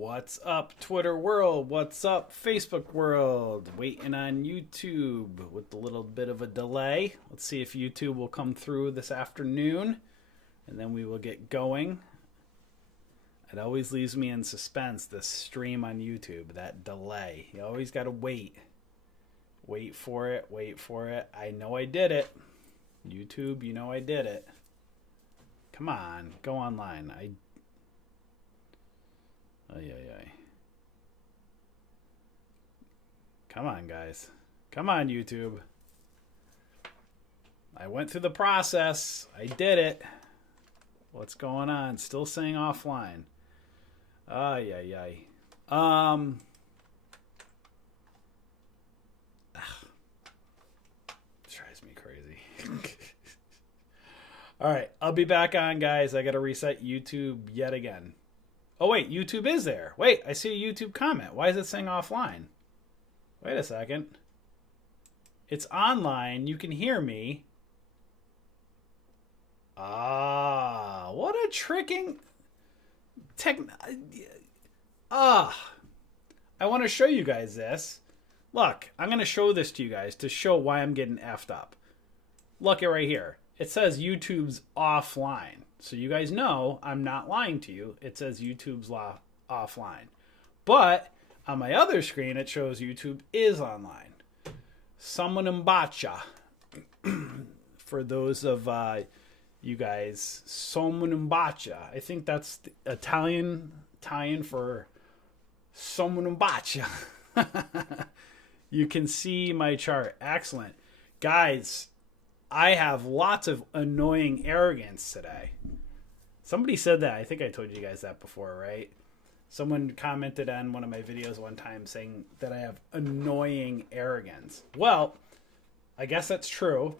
What's up, Twitter world? What's up, Facebook world? Waiting on YouTube with a little bit of a delay. Let's see if YouTube will come through this afternoon, and then we will get going. It always leaves me in suspense, this stream on YouTube, that delay. You always got to wait. Wait for it, wait for it. I know I did it. YouTube, you know I did it. Come on, go online. Come on, guys. Come on, YouTube. I went through the process. I did it. What's going on? Still saying offline. Drives me crazy. All right, I'll be back on, guys. I got to reset YouTube yet again. Oh, wait, YouTube is there. Wait, I see a YouTube comment. Why is it saying offline? Wait a second. It's online. You can hear me. What a tricking I want to show you guys this. Look, I'm going to show this to you guys to show why I'm getting effed up. Look it right here. It says YouTube's offline. So you guys know I'm not lying to you. It says YouTube's offline. But on my other screen, it shows YouTube is online. Somunumbacha. For those of you guys, Somunumbacha. I think that's the Italian for Somunumbacha. You can see my chart. Excellent. Guys, I have lots of annoying arrogance today. Somebody said that. I think I told you guys that before, right? Someone commented on one of my videos one time saying that I have annoying arrogance. Well, I guess that's true.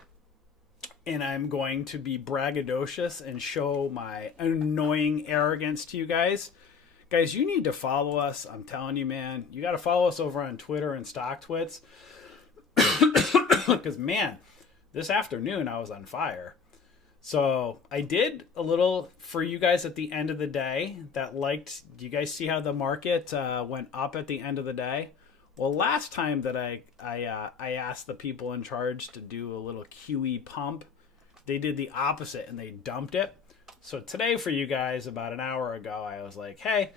And I'm going to be braggadocious and show my annoying arrogance to you guys. Guys, you need to follow us. I'm telling you, man. You got to follow us over on Twitter and StockTwits. Because, man, this afternoon I was on fire. So I did a little for you guys at the end of the day that liked. Do you guys see how the market went up at the end of the day? Well, last time that I asked the people in charge to do a little QE pump, they did the opposite and they dumped it. So today for you guys, about an hour ago, I was like, hey,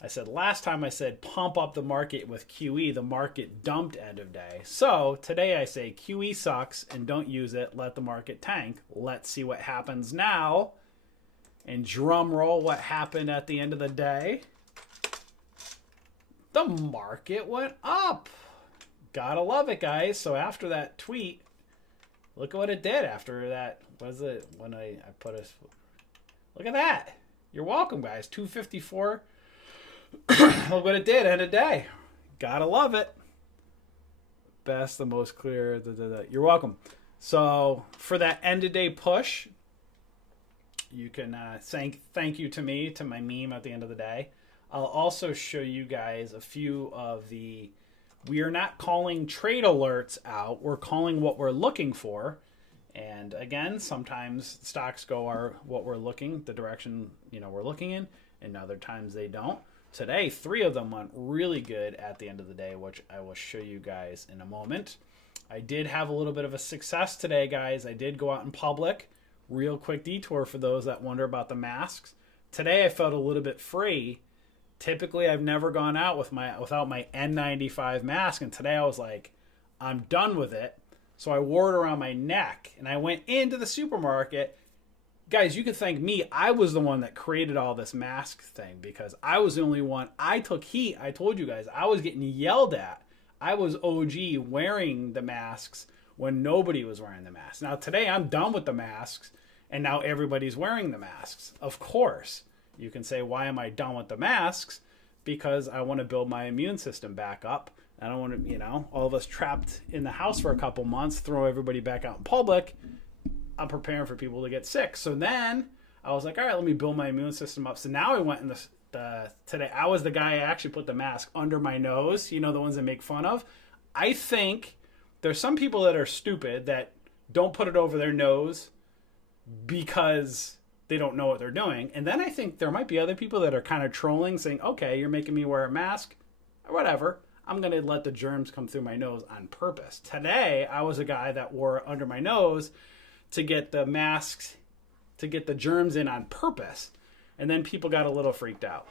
I said last time I said pump up the market with QE, the market dumped end of day. So today I say QE sucks and don't use it. Let the market tank. Let's see what happens now. And drum roll, what happened at the end of the day. The market went up. Gotta love it, guys. So after that tweet, look at what it did after that. Was it when I put a... Look at that. You're welcome, guys. 254. Look what it did end of day. Gotta love it. Best, the most clear. You're welcome. So for that end of day push, you can thank you to me, to my meme at the end of the day. I'll also show you guys a few of the... We are not calling trade alerts out. We're calling what we're looking for. And again, sometimes stocks go what we're looking, the direction we're looking in, and other times they don't. Today, 3 of them went really good at the end of the day, which I will show you guys in a moment. I did have a little bit of a success today, guys. I did go out in public. Real quick detour for those that wonder about the masks. Today, I felt a little bit free. Typically, I've never gone out without my N95 mask, and today I was like, I'm done with it. So I wore it around my neck, and I went into the supermarket. Guys, you can thank me. I was the one that created all this mask thing because I was the only one. I took heat. I told you guys, I was getting yelled at. I was OG wearing the masks when nobody was wearing the masks. Now, today I'm done with the masks, and now everybody's wearing the masks. Of course, you can say, why am I done with the masks? Because I want to build my immune system back up. I don't want to, all of us trapped in the house for a couple months, throw everybody back out in public. I'm preparing for people to get sick. So then I was like, all right, let me build my immune system up. So now I went in today. I was the guy I actually put the mask under my nose. The ones that make fun of. I think there's some people that are stupid that don't put it over their nose because they don't know what they're doing. And then I think there might be other people that are kind of trolling, saying, okay, you're making me wear a mask, or whatever. I'm going to let the germs come through my nose on purpose. Today, I was a guy that wore it under my nose to get the masks, to get the germs in on purpose. And then people got a little freaked out.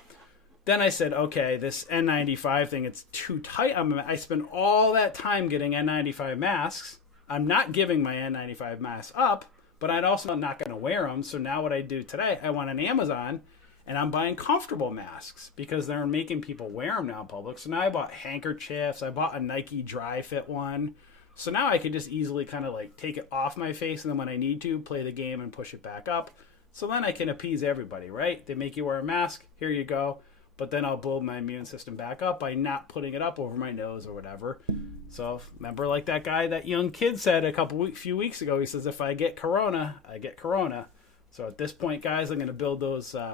Then I said, okay, this N95 thing, it's too tight. I spend all that time getting N95 masks. I'm not giving my N95 masks up, but I'm also not going to wear them. So now what I do today, I went on Amazon and I'm buying comfortable masks because they're making people wear them now in public. So now I bought handkerchiefs. I bought a Nike Dry Fit one. So now I could just easily kind of like take it off my face, and then when I need to, play the game and push it back up. So then I can appease everybody, right? They make you wear a mask. Here you go. But then I'll build my immune system back up by not putting it up over my nose or whatever. So remember, like that guy, that young kid said few weeks ago, he says, if I get corona, I get corona. So at this point, guys, I'm going to build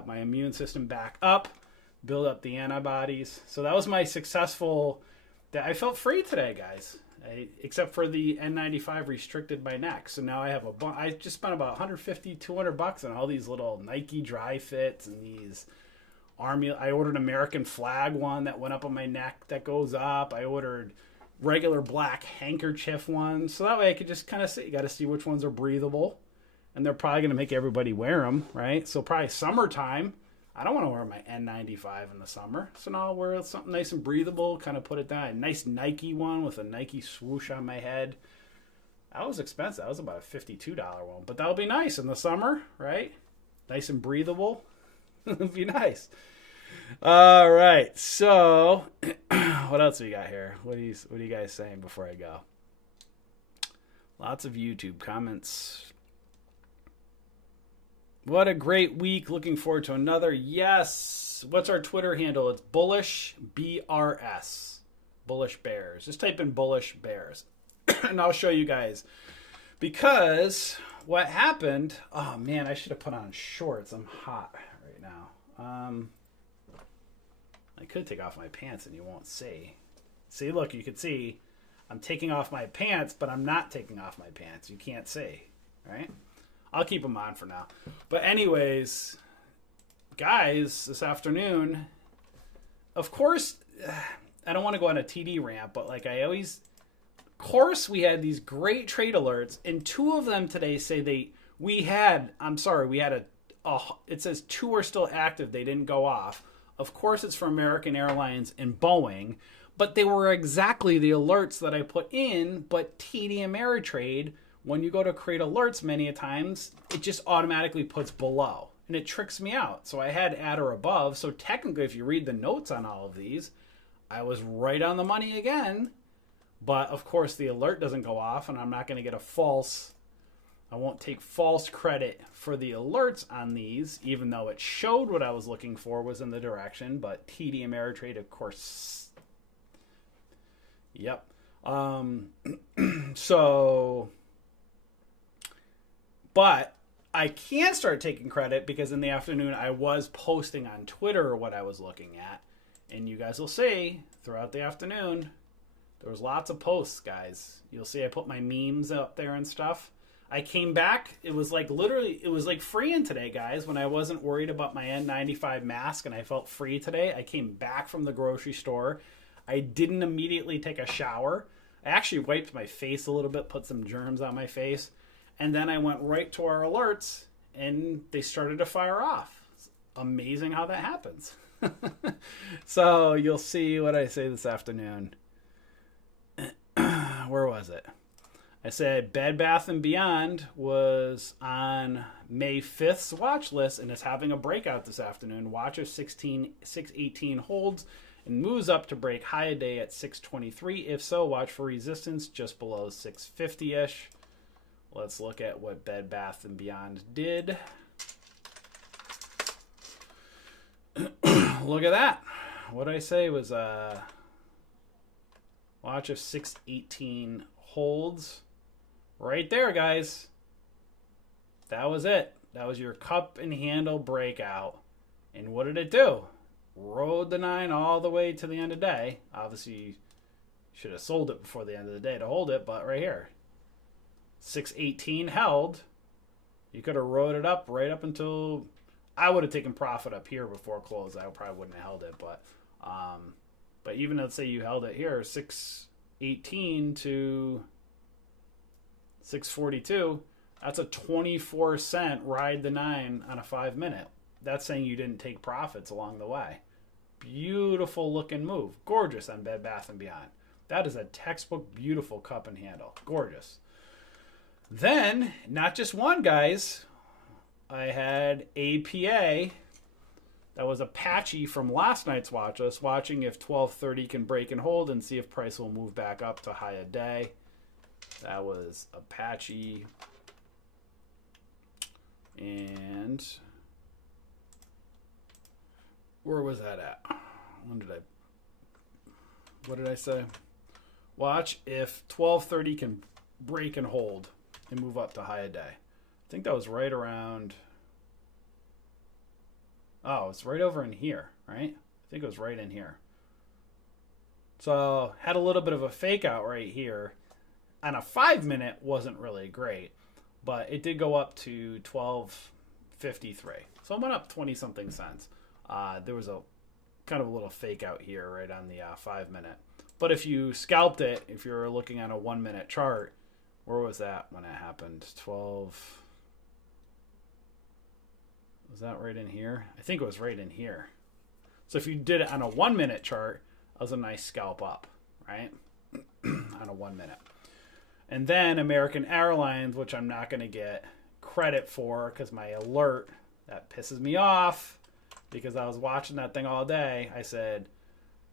my immune system back up, build up the antibodies. So that was my successful, that I felt free today, guys. Except for the N95 restricted my neck. So now I have I just spent about $150, $200 on all these little Nike Dry Fits and these Army. I ordered American flag one that went up on my neck that goes up. I ordered regular black handkerchief ones. So that way I could just kind of see. You got to see which ones are breathable. And they're probably going to make everybody wear them, right? So probably summertime. I don't want to wear my N95 in the summer. So now I'll wear something nice and breathable, kind of put it down. A nice Nike one with a Nike swoosh on my head. That was expensive. That was about a $52 one. But that'll be nice in the summer, right? Nice and breathable. It'll be nice. All right. So what else we got here? What are you guys saying before I go? Lots of YouTube comments. What a great week. Looking forward to another. Yes. What's our Twitter handle? It's Bullish BRS. Bullish Bears. Just type in Bullish Bears. And I'll show you guys. Because what happened... Oh, man, I should have put on shorts. I'm hot right now. I could take off my pants and you won't see. See, look, you can see I'm taking off my pants, but I'm not taking off my pants. You can't see, right? I'll keep them on for now. But anyways, guys, this afternoon, of course, I don't want to go on a TD rant, but like I always, of course, we had these great trade alerts, and two of them today say it says 2 are still active. They didn't go off. Of course, it's for American Airlines and Boeing, but they were exactly the alerts that I put in, but TD Ameritrade, when you go to create alerts many a times, it just automatically puts below. And it tricks me out. So I had at or above. So technically, if you read the notes on all of these, I was right on the money again. But of course, the alert doesn't go off, and I'm not going to get I won't take false credit for the alerts on these, even though it showed what I was looking for was in the direction. But TD Ameritrade, of course. Yep. But I can start taking credit because in the afternoon I was posting on Twitter what I was looking at. And you guys will see throughout the afternoon, there was lots of posts, guys. You'll see I put my memes up there and stuff. I came back. It was like freeing today, guys, when I wasn't worried about my N95 mask and I felt free today. I came back from the grocery store. I didn't immediately take a shower. I actually wiped my face a little bit, put some germs on my face. And then I went right to our alerts, and they started to fire off. It's amazing how that happens. So you'll see what I say this afternoon. Where was it? I said Bed Bath & Beyond was on May 5th's watch list, and it's having a breakout this afternoon. Watch of 618 holds and moves up to break high a day at 623. If so, watch for resistance just below 650-ish. Let's look at what Bed Bath & Beyond did. Look at that. What did I say was watch of 618 holds. Right there, guys. That was it. That was your cup and handle breakout. And what did it do? Rode the 9 all the way to the end of the day. Obviously, you should have sold it before the end of the day to hold it, but right here. 618 held, You could have rode it up right up until I would have taken profit up here before close. I probably wouldn't have held it, but even let's say you held it here 618 to 642, that's a 24-cent ride the 9 on a 5-minute. That's saying you didn't take profits along the way. Beautiful looking move. Gorgeous on Bed Bath & Beyond. That is a textbook beautiful cup and handle. Gorgeous. Then, not just one, guys. I had APA. That was Apache from last night's watch list, watching if 1230 can break and hold and see if price will move back up to high a day. That was Apache. And where was that at? What did I say? Watch if 1230 can break and hold and move up to high a day. I think that was right around. Oh, it's right over in here, right? I think it was right in here. So had a little bit of a fake out right here. On a 5-minute, wasn't really great, but it did go up to 1253. So it went up 20 something cents. There was a kind of a little fake out here right on the 5-minute. But if you scalped it, if you're looking at a 1-minute chart, where was that when it happened? 12. Was that right in here? I think it was right in here. So if you did it on a 1-minute chart, that was a nice scalp up, right? On a 1-minute. And then American Airlines, which I'm not going to get credit for because my alert, that pisses me off because I was watching that thing all day. I said,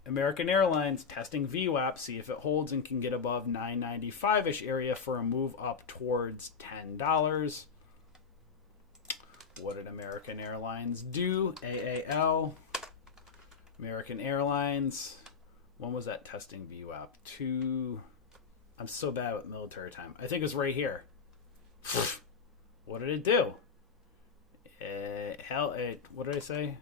American Airlines testing VWAP, see if it holds and can get above 995-ish area for a move up towards $10. What did American Airlines do? AAL. American Airlines. When was that testing VWAP? 2. I'm so bad with military time. I think it was right here. What did it do? What did I say?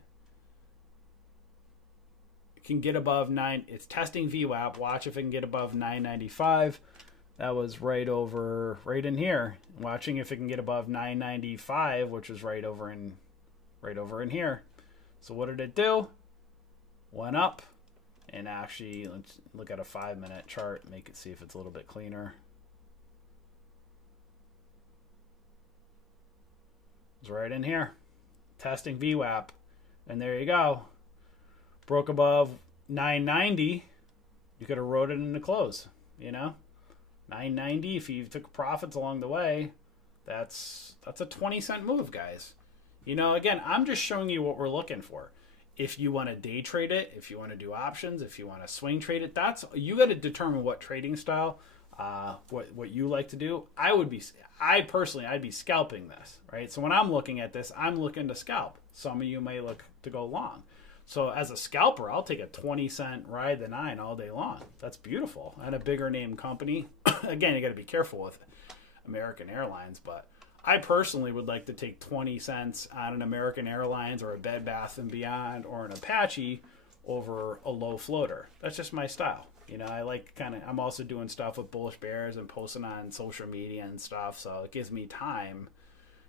It can get above 9. It's testing VWAP. Watch if it can get above 995. That was right in here. Watching if it can get above 995, which is right over in here. So what did it do? Went up. And actually, let's look at a 5-minute chart, make it see if it's a little bit cleaner. It's right in here. Testing VWAP. And there you go. Broke above 990. You could have rode it into close, you know? 990, if you took profits along the way, that's a 20-cent move, guys. You know, again, I'm just showing you what we're looking for. If you want to day trade it, if you want to do options, if you want to swing trade it, you got to determine what trading style, what you like to do. I'd be scalping this, right? So when I'm looking at this, I'm looking to scalp. Some of you may look to go long. So as a scalper, I'll take a 20-cent ride the 9 all day long. That's beautiful. And a bigger name company. Again, you got to be careful with American Airlines, but I personally would like to take 20 cents on an American Airlines or a Bed Bath & Beyond or an Apache over a low floater. That's just my style. You know, I like I'm also doing stuff with Bullish Bears and posting on social media and stuff, so it gives me time.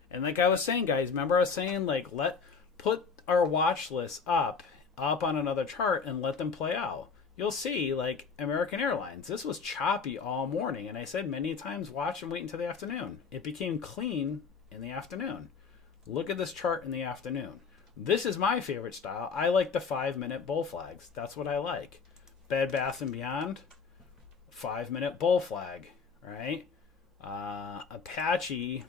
And like I was saying, guys, remember I was saying, like, put our watch list up on another chart and let them play out. You'll see, like American Airlines, this was choppy all morning. And I said many times, watch and wait until the afternoon. It became clean in the afternoon. Look at this chart in the afternoon. This is my favorite style. I like the 5-minute bull flags. That's what I like. Bed Bath & Beyond, 5-minute bull flag, right? Apache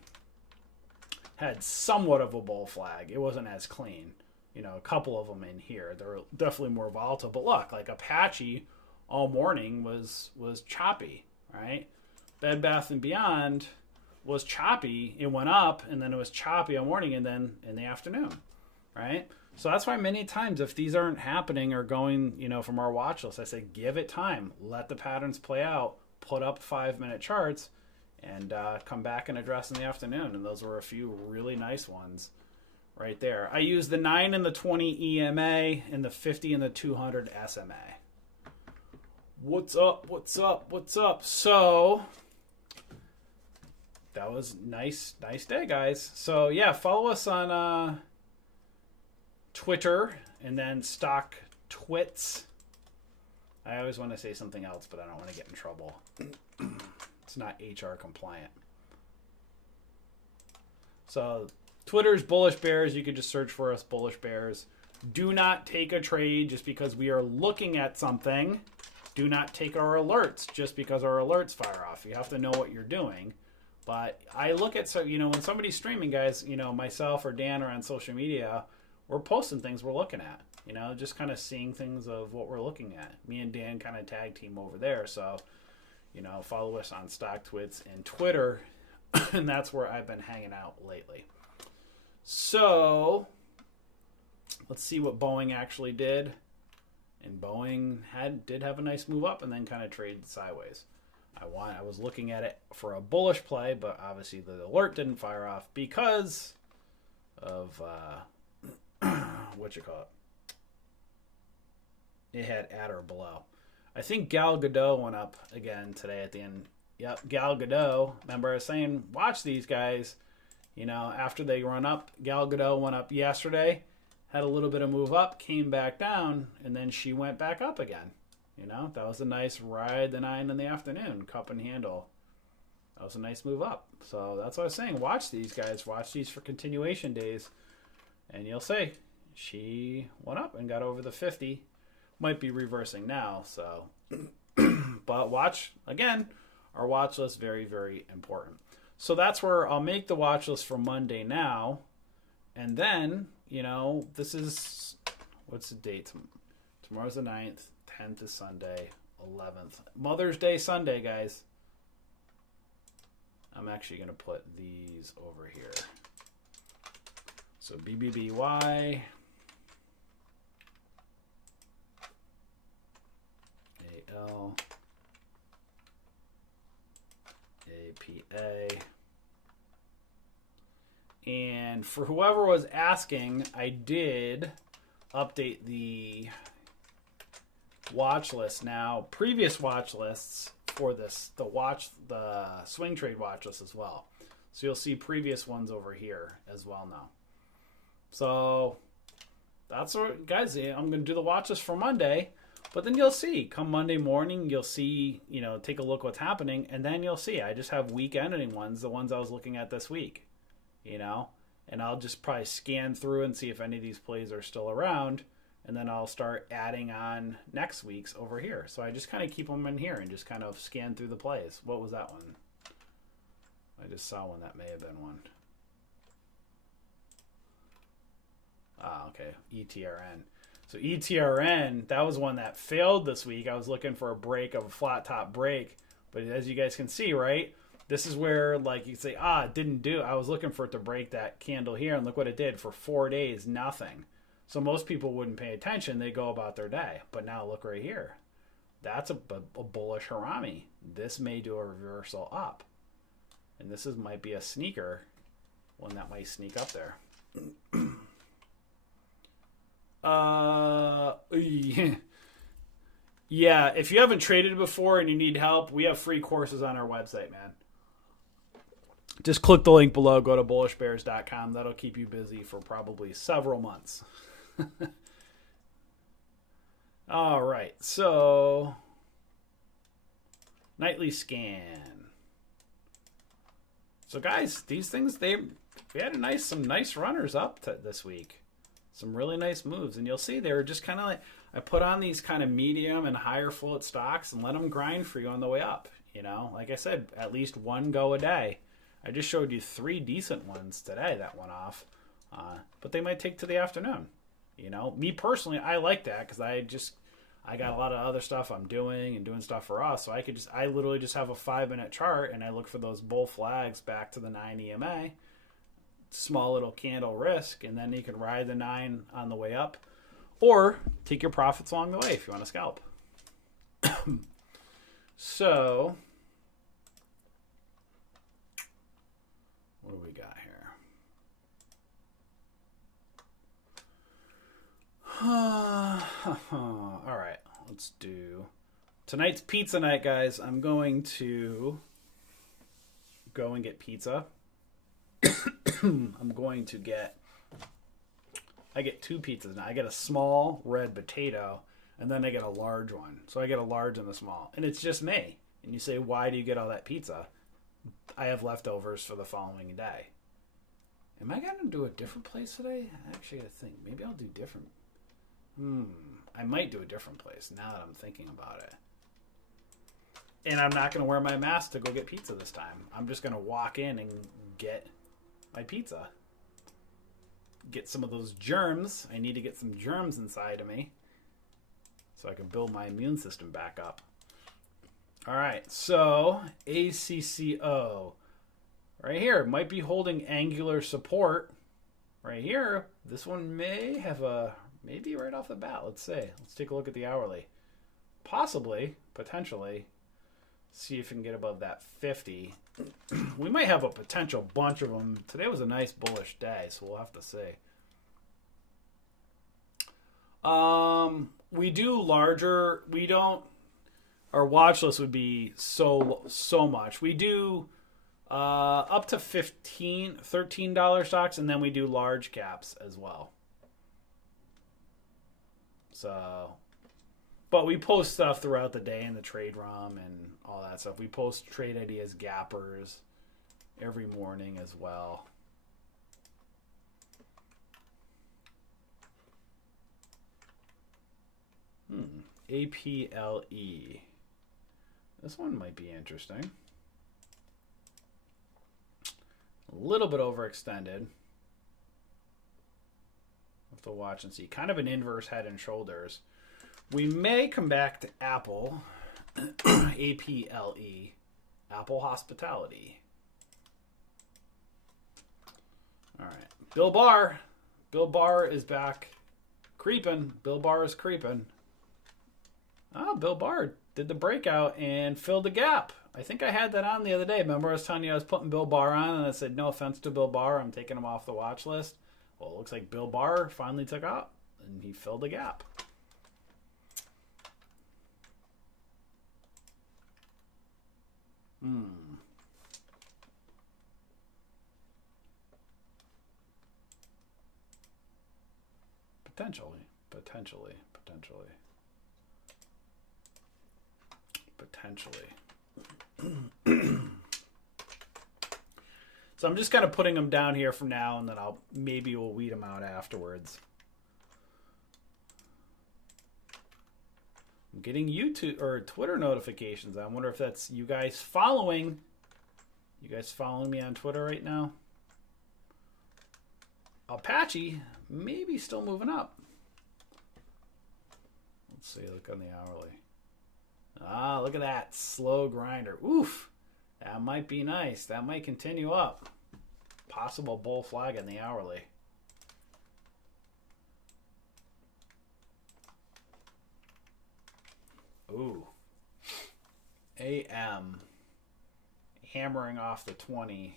had somewhat of a bull flag. It wasn't as clean. You know, a couple of them in here. They're definitely more volatile. But look, like Apache all morning was choppy, right? Bed Bath & Beyond was choppy. It went up, and then it was choppy all morning, and then in the afternoon, right? So that's why many times if these aren't happening or going, you know, from our watch list, I say give it time. Let the patterns play out. Put up 5-minute charts and come back and address in the afternoon. And those were a few really nice ones. Right there. I use the 9 and the 20 EMA and the 50 and the 200 SMA. What's up? What's up? What's up? So that was nice day, guys. So yeah, follow us on Twitter and then Stock Twits. I always want to say something else, but I don't want to get in trouble. It's not HR compliant. So Twitter's Bullish Bears. You can just search for us, Bullish Bears. Do not take a trade just because we are looking at something. Do not take our alerts just because our alerts fire off. You have to know what you're doing. But I look at, so when somebody's streaming, guys, myself or Dan are on social media, we're posting things we're looking at. Just kind of seeing things of what we're looking at. Me and Dan kind of tag team over there. So, follow us on StockTwits and Twitter. And that's where I've been hanging out lately. So, let's see what Boeing actually did. And Boeing did have a nice move up and then kind of traded sideways. I was looking at it for a bullish play, but obviously the alert didn't fire off because of what you call it. It had at or below. I think Gal Gadot went up again today at the end. Yep, Gal Gadot. Remember I was saying, watch these guys. After they run up, Gal Gadot went up yesterday, had a little bit of move up, came back down, and then she went back up again. That was a nice ride the 9 in the afternoon, cup and handle. That was a nice move up. So that's what I was saying. Watch these guys. Watch these for continuation days. And you'll see. She went up and got over the 50. Might be reversing now. So, but watch, again, our watch list, very, very important. So that's where I'll make the watch list for Monday now. And then, this is, what's the date? Tomorrow's the 9th. 10th is Sunday, 11th. Mother's Day Sunday, guys. I'm actually going to put these over here. So BBBY, AL, APA. And for whoever was asking, I did update the watch list now. Previous watch lists for this, the swing trade watch list as well. So you'll see previous ones over here as well now. So that's what, guys, I'm going to do the watch list for Monday, but then you'll see come Monday morning, you'll see, take a look what's happening. And then you'll see, I just have week ending ones, the ones I was looking at this week, and I'll just probably scan through and see if any of these plays are still around. And then I'll start adding on next week's over here. So I just kind of keep them in here and just kind of scan through the plays. What was that one? I just saw one that may have been one. Okay. ETRN. So ETRN, that was one that failed this week. I was looking for a break of a flat top break. But as you guys can see, right? This is where, like, you say, it didn't do. I was looking for it to break that candle here. And look what it did. For 4 days, nothing. So most people wouldn't pay attention. They go about their day. But now look right here. That's a bullish Harami. This may do a reversal up. And this might be a sneaker. One that might sneak up there. Yeah, if you haven't traded before and you need help, we have free courses on our website, man. Just click the link below. Go to bullishbears.com. That'll keep you busy for probably several months. All right, so nightly scan. So guys, these things, we had some nice runners up this week. Some really nice moves, and you'll see they were just kind of like, I put on these kind of medium and higher float stocks and let them grind for you on the way up. Like I said, at least one go a day. I just showed you 3 decent ones today that went off, but they might take to the afternoon. Me personally, I like that because I got a lot of other stuff I'm doing and doing stuff for us. So I literally just have a 5-minute chart and I look for those bull flags back to the 9 EMA, small little candle risk, and then you can ride the 9 on the way up or take your profits along the way if you want to scalp. So what do we got here? All right, let's do tonight's pizza night, guys. I'm going to go and get pizza, I'm going to get... I get 2 pizzas now. I get a small red potato, and then I get a large one. So I get a large and a small. And it's just me. And you say, why do you get all that pizza? I have leftovers for the following day. Am I going to do a different place today? I actually got to think. Maybe I'll do different. I might do a different place now that I'm thinking about it. And I'm not going to wear my mask to go get pizza this time. I'm just going to walk in and get my pizza. Get some of those germs. I need to get some germs inside of me so I can build my immune system back up. All right, so ACCO. Right here, might be holding angular support. Right here, this one may have a... Maybe right off the bat. Let's see. Let's take a look at the hourly. Possibly, potentially, see if we can get above that 50. We might have a potential bunch of them. Today was a nice bullish day, so we'll have to see. We do larger. We don't. Our watch list would be so much. We do up to $13 stocks, and then we do large caps as well. So, but we post stuff throughout the day in the trade room and all that stuff. We post trade ideas, gappers every morning as well. APLE. This one might be interesting. A little bit overextended. Have to watch and see. Kind of an inverse head and shoulders. We may come back to Apple. APLE. Apple Hospitality. All right. Bill Barr. Bill Barr is back. Creeping. Bill Barr is creeping. Oh, Bill Barr did the breakout and filled the gap. I think I had that on the other day. Remember I was telling you I was putting Bill Barr on, and I said, no offense to Bill Barr, I'm taking him off the watch list. Well, it looks like Bill Barr finally took out, and he filled the gap. Potentially. So I'm just kind of putting them down here from now, and then we'll weed them out afterwards. I'm getting YouTube or Twitter notifications. I wonder if that's you guys following. You guys following me on Twitter right now? Apache maybe still moving up. Let's see. Look on the hourly. Ah, look at that slow grinder. Oof. That might be nice. That might continue up. Possible bull flag in the hourly. Ooh. AM. Hammering off the 20.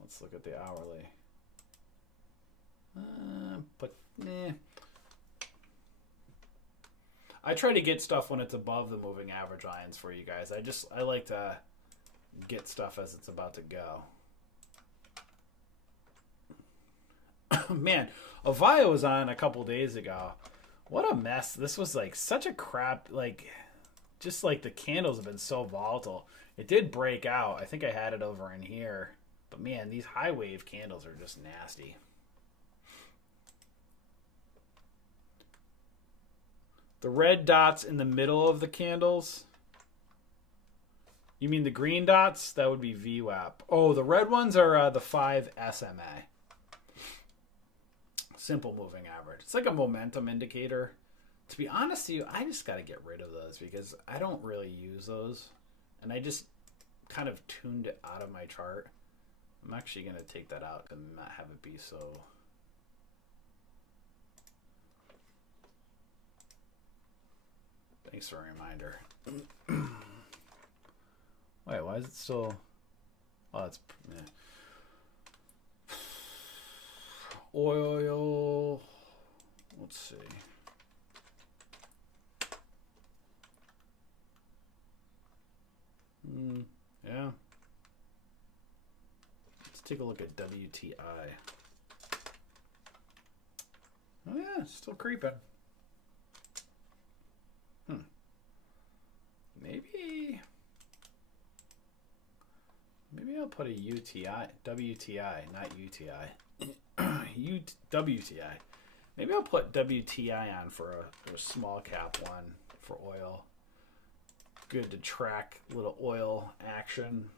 Let's look at the hourly. I try to get stuff when it's above the moving average lines for you guys. I like to get stuff as it's about to go. Man, Avaya was on a couple days ago. What a mess. This was like such a crap, just like the candles have been so volatile. It did break out. I think I had it over in here. But man, these high wave candles are just nasty. The red dots in the middle of the candles. You mean the green dots? That would be VWAP. Oh, the red ones are the 5 SMA. Simple moving average. It's like a momentum indicator. To be honest with you, I just got to get rid of those because I don't really use those. And I just kind of tuned it out of my chart. I'm actually going to take that out and not have it be so... Thanks for a reminder. Wait, why is it still... Oh, it's... Yeah. Oil. Let's see. Yeah. take a look at WTI. Oh yeah, still creeping. Maybe I'll put a UTI, WTI, not UTI. WTI. Maybe I'll put WTI on for a small cap one for oil. Good to track little oil action.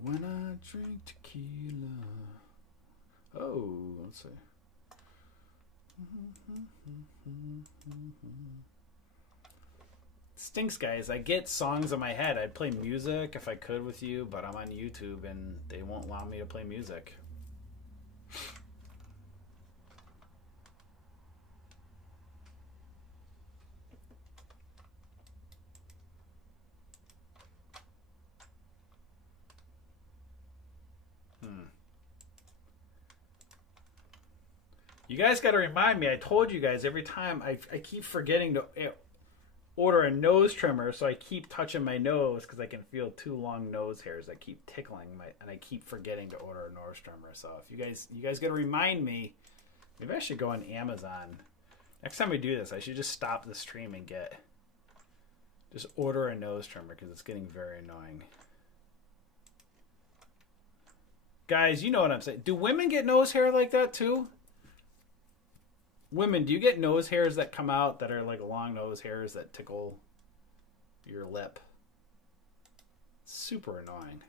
When I drink tequila. Oh, let's see. Stinks, guys. I get songs in my head. I'd play music if I could with you, but I'm on YouTube and they won't allow me to play music. You guys got to remind me. I told you guys every time I keep forgetting to order a nose trimmer, so I keep touching my nose because I can feel two long nose hairs that keep tickling and I keep forgetting to order a nose trimmer. So if you guys got to remind me. Maybe I should go on Amazon. Next time we do this, I should just stop the stream and just order a nose trimmer because it's getting very annoying. Guys, you know what I'm saying. Do women get nose hair like that too? Women, do you get nose hairs that come out that are like long nose hairs that tickle your lip? Super annoying.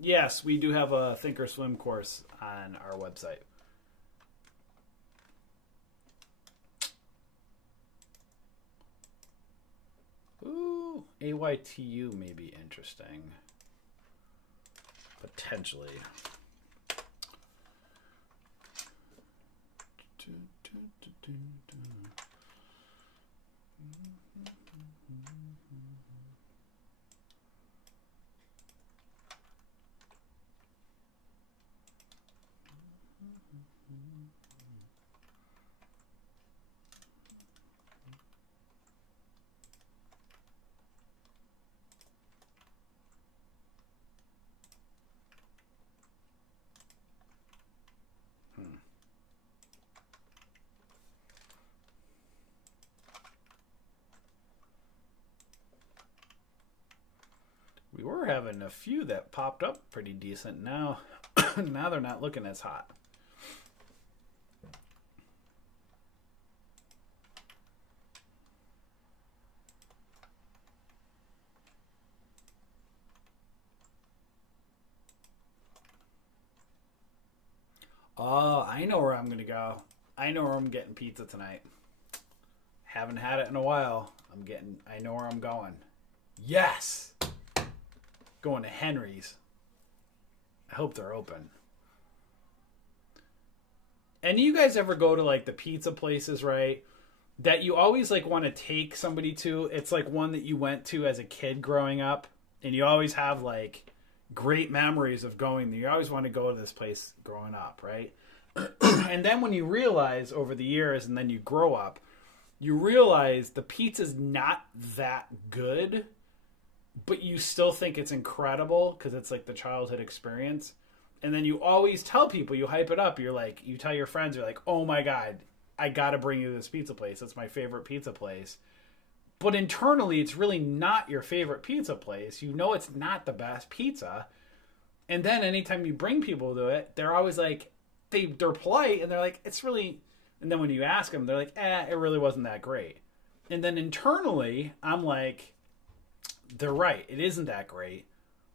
Yes, we do have a Thinkorswim course on our website. Ooh, AYTU may be interesting. Potentially. We were having a few that popped up pretty decent. Now now they're not looking as hot. Oh, I know where I'm going to go. I know where I'm getting pizza tonight. Haven't had it in a while. I know where I'm going. Yes! Going to Henry's. I hope they're open. And you guys ever go to like the pizza places, right? That you always like want to take somebody to. It's like one that you went to as a kid growing up. And you always have like great memories of going there. You always want to go to this place growing up, right? And then when you realize over the years and then you grow up, you realize the pizza's not that good, but you still think it's incredible because it's like the childhood experience. And then you always tell people, you hype it up. You're like, you tell your friends, you're like, oh my God, I got to bring you to this pizza place. It's my favorite pizza place. But internally, it's really not your favorite pizza place. You know it's not the best pizza. And then anytime you bring people to it, they're always like, they're polite and they're like, it's really... And then when you ask them, they're like, it really wasn't that great. And then internally, I'm like, they're right. It isn't that great.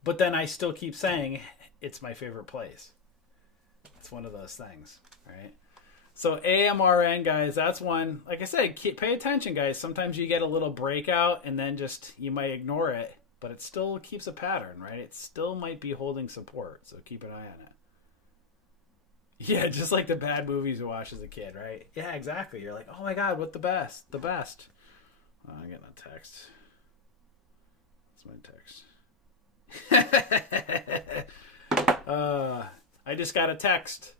But then I still keep saying it's my favorite place. It's one of those things, right? So AMRN, guys, that's one. Like I said, pay attention, guys. Sometimes you get a little breakout and then just you might ignore it. But it still keeps a pattern, right? It still might be holding support. So keep an eye on it. Yeah, just like the bad movies you watch as a kid, right? Yeah, exactly. You're like, oh my God, what the best? The best. Oh, I'm getting a text. That's my text. just got a text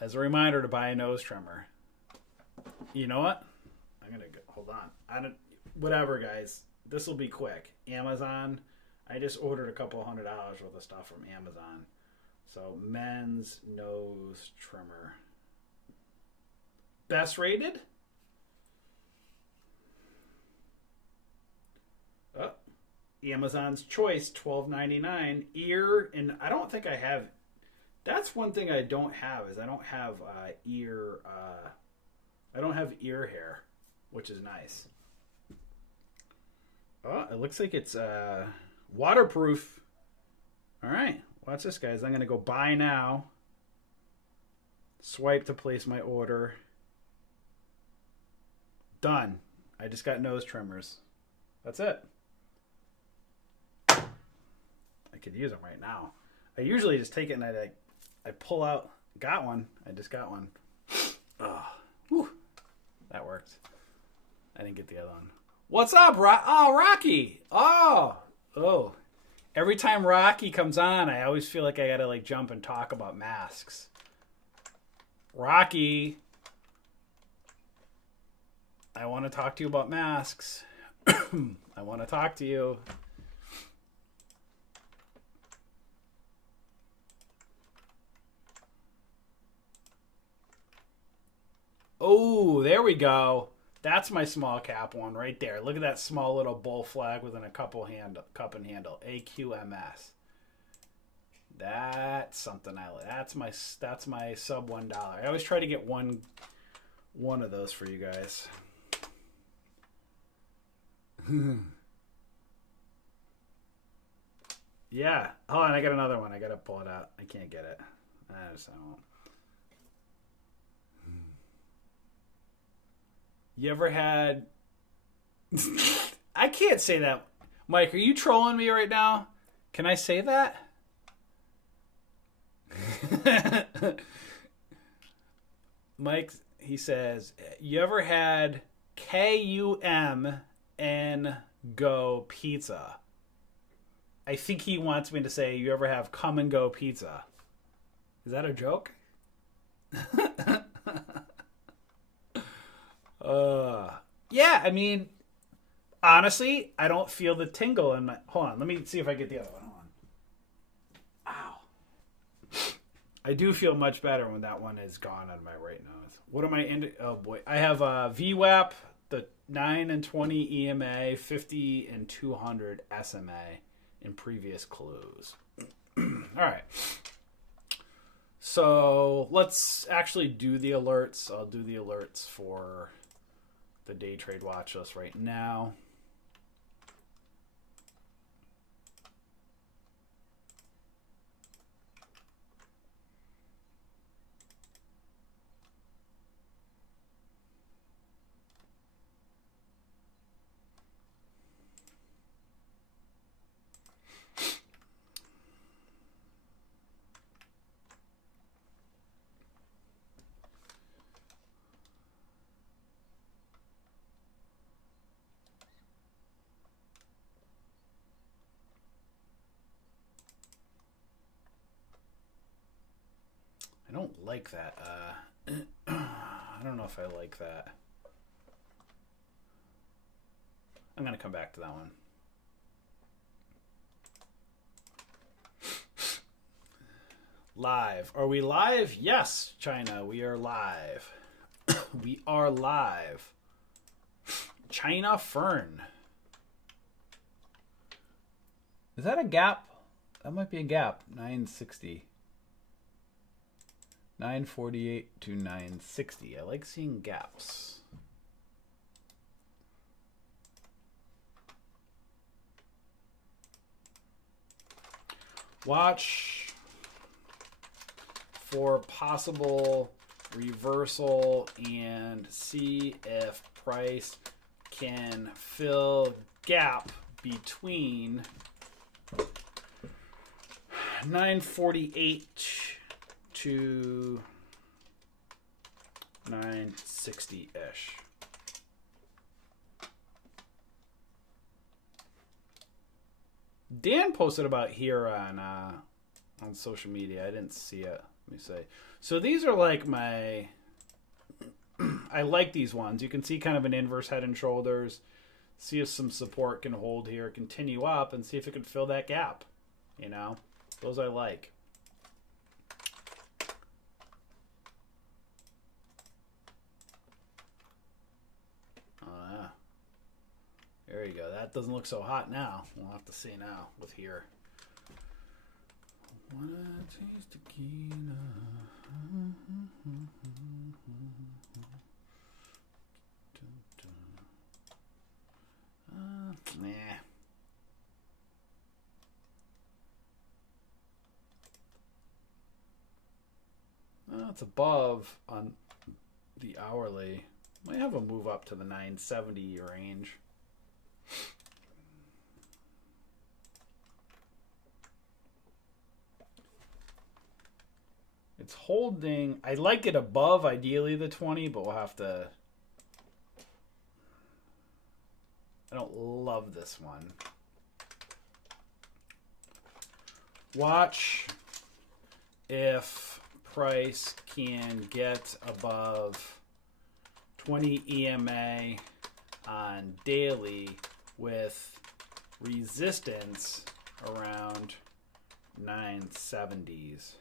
as a reminder to buy a nose trimmer. You know what? I'm gonna go, hold on. Whatever, guys. This will be quick. Amazon. I just ordered a couple $100 worth of stuff from Amazon. So men's nose trimmer. Best rated? Oh, Amazon's Choice, $12.99. Ear, and I don't think I have. That's one thing I don't have is I don't have ear. I don't have ear hair, which is nice. Oh, it looks like it's waterproof. All right, watch this, guys. I'm going to go buy now. Swipe to place my order. Done. I just got nose trimmers. That's it. I could use them right now. I usually just take it and I pull out. Got one. I just got one. Oh, whew. That worked. I didn't get the other one. What's up, Rocky? Oh. Every time Rocky comes on, I always feel like I gotta like jump and talk about masks. Rocky, I want to talk to you about masks. I want to talk to you. Oh, there we go. That's my small cap one right there. Look at that small little bull flag within a cup and handle. AQMS. That's something I like. That's my sub $1. I always try to get one of those for you guys. Yeah. Hold on, I got another one. I gotta pull it out. I can't get it. I won't. You ever had... I can't say that. Mike, are you trolling me right now? Can I say that? Mike, he says, you ever had KUMN Go pizza? I think he wants me to say, you ever have come and go pizza? Is that a joke? Yeah, I mean, honestly, I don't feel the tingle in my... Hold on, let me see if I get the other one. Hold on. Ow. I do feel much better when that one is gone on my right nose. What am I into? Oh, boy. I have VWAP, the 9 and 20 EMA, 50 and 200 SMA in previous clues. All right. So let's actually do the alerts. I'll do the alerts for the day trade watch list right now. I don't like that. I don't know if I like that. I'm going to come back to that one. Live. Are we live? Yes, China. We are live. We are live. China Fern. Is that a gap? That might be a gap. 960. 948 to 960. I like seeing gaps. Watch for possible reversal and see if price can fill gap between 948 to 960-ish. Dan posted about here on on social media. I didn't see it. Let me say. So these are like my. I like these ones. You can see kind of an inverse head and shoulders. See if some support can hold here. Continue up and see if it can fill that gap. You know, those I like. There you go. That doesn't look so hot now. We'll have to see now with here. Wanna taste tequila. Nah. It's above on the hourly. Might have a move up to the 970 range. It's holding. I like it above, ideally, the 20, but we'll have to. I don't love this one. Watch if price can get above 20 EMA on daily with resistance around 970s.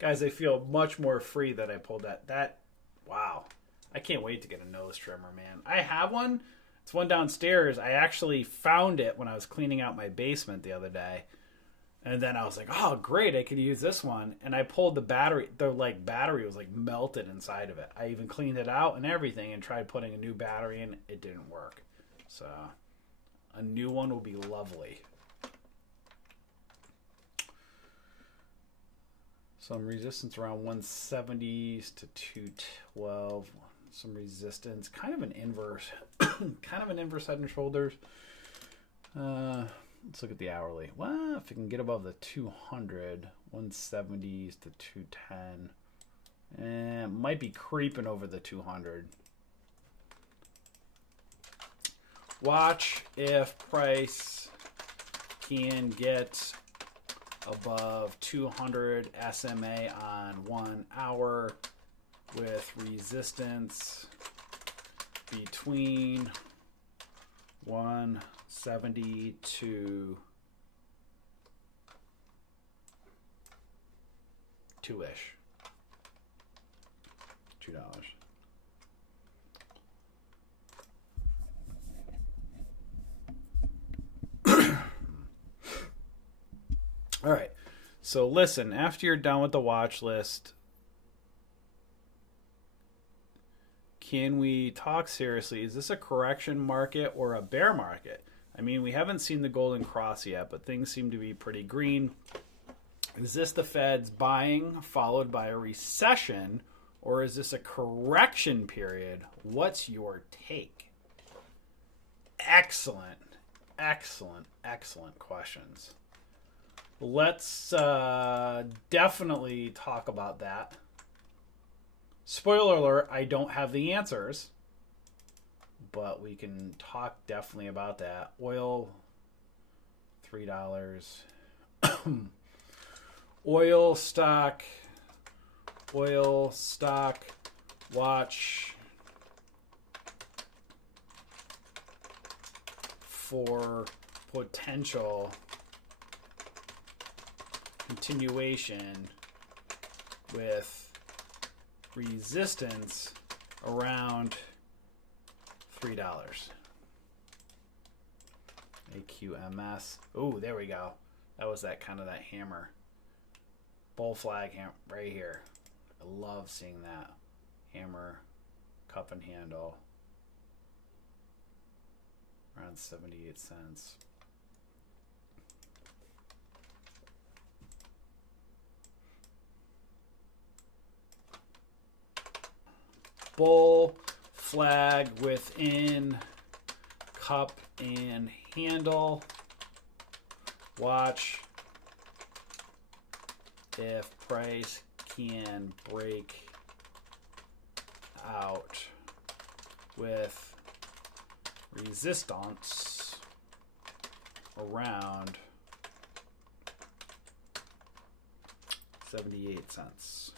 Guys, I feel much more free that I pulled that. Wow. I can't wait to get a nose trimmer, man. I have one. It's one downstairs. I actually found it when I was cleaning out my basement the other day. And then I was like, oh, great, I can use this one. And I pulled the battery. The battery was melted inside of it. I even cleaned it out and everything and tried putting a new battery in. It didn't work. So a new one will be lovely. Some resistance around 170s to 212. Some resistance. Kind of an inverse. Kind of an inverse head and shoulders. Let's look at the hourly. Well, if it can get above the 200, 170s to 210. It might be creeping over the 200. Watch if price can get above 200 SMA on 1 hour with resistance between 170 to 2-ish. $2. All right. So listen, after you're done with the watch list, can we talk seriously? Is this a correction market or a bear market? I mean, we haven't seen the golden cross yet, but things seem to be pretty green. Is this the Fed's buying followed by a recession, or is this a correction period? What's your take? Excellent, excellent, excellent questions. Let's definitely talk about that. Spoiler alert, I don't have the answers, but we can talk definitely about that. Oil, $3. Oil stock, watch for potential continuation with resistance around $3. AQMS. Oh, there we go. That was that kind of that hammer. Bull flag hammer right here. I love seeing that. Hammer, cup and handle. Around 78 cents. Bull flag within cup and handle. Watch if price can break out with resistance around 78 cents.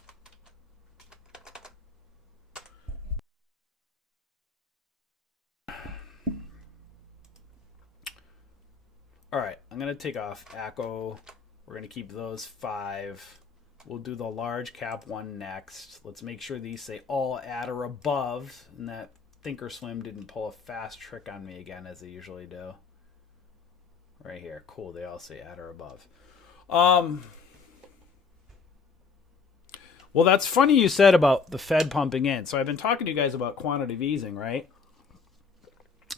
All right, I'm going to take off ACO. We're going to keep those 5. We'll do the large cap one next. Let's make sure these say all at or above, and that Thinkorswim didn't pull a fast trick on me again, as they usually do. Right here. Cool, they all say at or above. Well, that's funny you said about the Fed pumping in. So I've been talking to you guys about quantitative easing, right?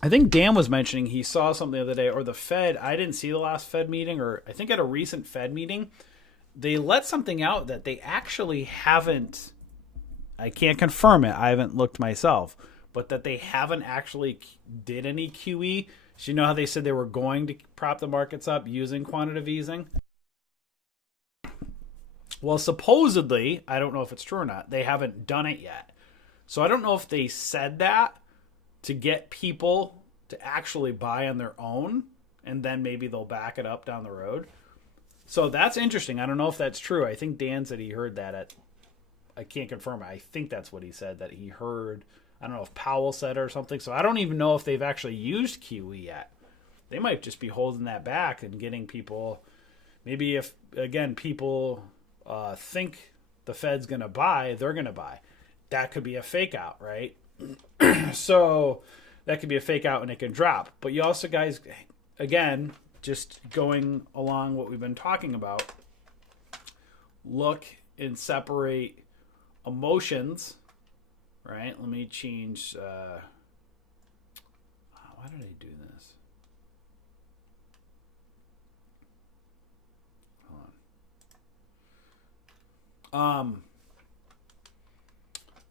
I think Dan was mentioning he saw something the other day, or the Fed, I didn't see the last Fed meeting, or I think at a recent Fed meeting, they let something out that they actually haven't, I can't confirm it, I haven't looked myself, but that they haven't actually did any QE. So you know how they said they were going to prop the markets up using quantitative easing? Well, supposedly, I don't know if it's true or not, they haven't done it yet. So I don't know if they said that to get people to actually buy on their own, and then maybe they'll back it up down the road. So that's interesting. I don't know if that's true. I think Dan said he heard that I can't confirm it. I think that's what he said, that he heard. I don't know if Powell said it or something. So I don't even know if they've actually used QE yet. They might just be holding that back and getting people, maybe if, again, people think the Fed's going to buy, they're going to buy. That could be a fake out, right? So that could be a fake out and it can drop. But you also, guys, again, just going along what we've been talking about, look and separate emotions, right? Let me change. Why did I do this? Hold on.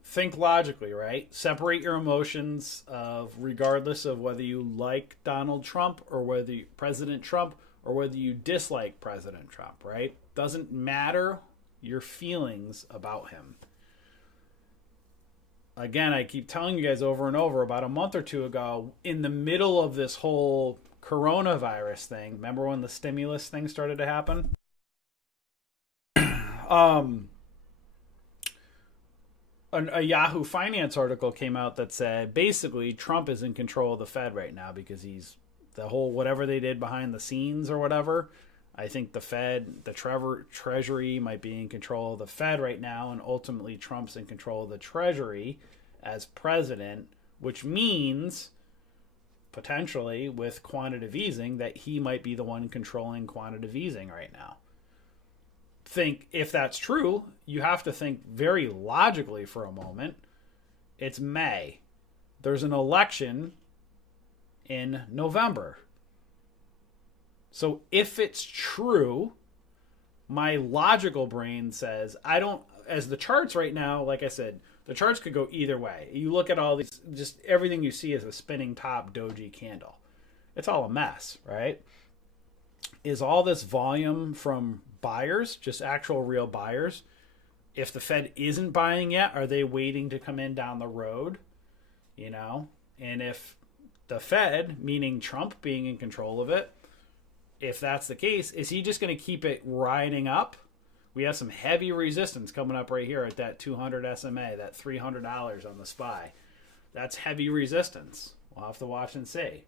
Think logically, right? Separate your emotions of regardless of whether you like Donald Trump or whether President Trump or whether you dislike President Trump, right? Doesn't matter your feelings about him. Again, I keep telling you guys over and over, about a month or two ago, in the middle of this whole coronavirus thing, remember when the stimulus thing started to happen? A Yahoo Finance article came out that said basically Trump is in control of the Fed right now because he's the whole whatever they did behind the scenes or whatever. I think the Fed, the Treasury might be in control of the Fed right now, and ultimately Trump's in control of the Treasury as president, which means potentially with quantitative easing that he might be the one controlling quantitative easing right now. Think if that's true, you have to think very logically for a moment. It's May. There's an election in November. So if it's true, my logical brain says, as the charts right now, like I said, the charts could go either way. You look at all these, just everything you see is a spinning top doji candle. It's all a mess, right? Is all this volume from buyers, just actual real buyers? If the Fed isn't buying yet, are they waiting to come in down the road? You know? And if the Fed, meaning Trump being in control of it, if that's the case, is he just going to keep it riding up? We have some heavy resistance coming up right here at that 200 SMA, that $300 on the SPY. That's heavy resistance. We'll have to watch and see.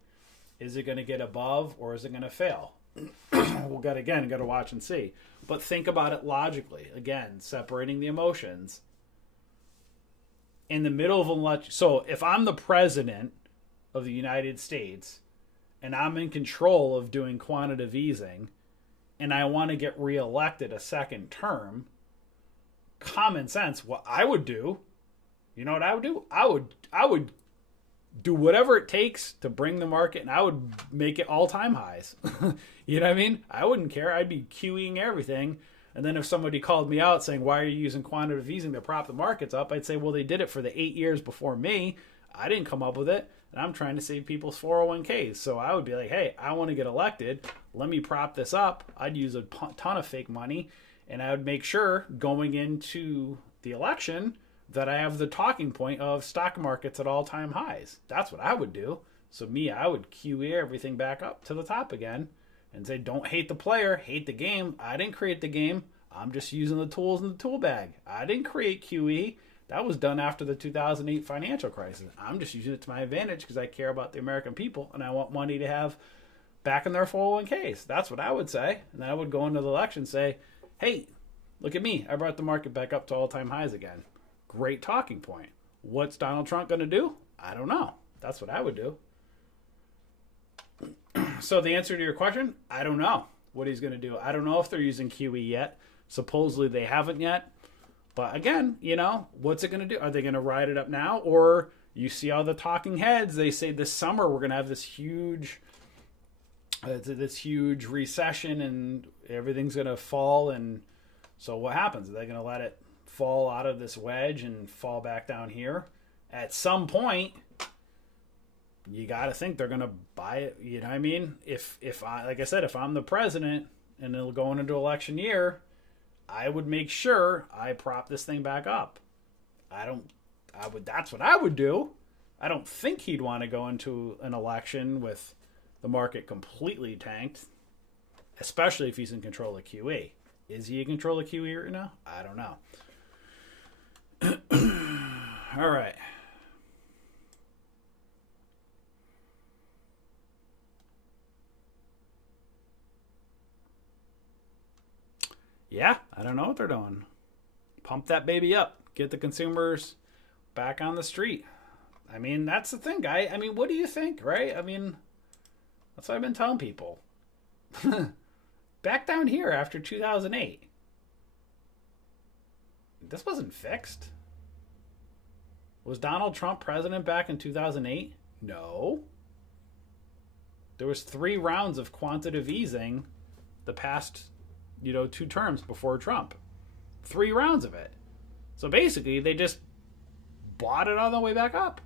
Is it going to get above or is it going to fail? We'll got to watch and see. But think about it logically. Again, separating the emotions. In the middle of an election. So if I'm the president of the United States and I'm in control of doing quantitative easing and I want to get reelected a second term, common sense, what I would do, you know what I would do? I would do whatever it takes to bring the market, and I would make it all-time highs. You know what I mean? I wouldn't care. I'd be QEing everything. And then if somebody called me out saying, why are you using quantitative easing to prop the markets up? I'd say, well, they did it for the 8 years before me. I didn't come up with it, and I'm trying to save people's 401ks. So I would be like, hey, I want to get elected. Let me prop this up. I'd use a ton of fake money, and I would make sure going into the election that I have the talking point of stock markets at all-time highs. That's what I would do. So I would QE everything back up to the top again and say, don't hate the player, hate the game. I didn't create the game. I'm just using the tools in the tool bag. I didn't create QE. That was done after the 2008 financial crisis. I'm just using it to my advantage because I care about the American people and I want money to have back in their 401ks. That's what I would say. And I would go into the election and say, hey, look at me. I brought the market back up to all-time highs again. Great talking point. What's Donald Trump going to do? I don't know. That's what I would do. So the answer to your question, I don't know what he's going to do. I don't know if they're using QE yet. Supposedly they haven't yet. But again, what's it going to do? Are they going to ride it up now? Or you see all the talking heads. They say this summer we're going to have this huge recession and everything's going to fall. And so what happens? Are they going to let it fall out of this wedge and fall back down here? At some point, you got to think they're going to buy it. You know what I mean? If I'm the president and it'll go into election year, I would make sure I prop this thing back up. That's what I would do. I don't think he'd want to go into an election with the market completely tanked, especially if he's in control of QE. Is he in control of QE right now? I don't know. All right. Yeah, I don't know what they're doing. Pump that baby up. Get the consumers back on the street. I mean, that's the thing, guy. I mean, what do you think, right? I mean, that's what I've been telling people. Back down here after 2008. This wasn't fixed. Was Donald Trump president back in 2008? No. There was 3 rounds of quantitative easing the past 2 terms before Trump. 3 rounds of it. So basically, they just bought it on the way back up.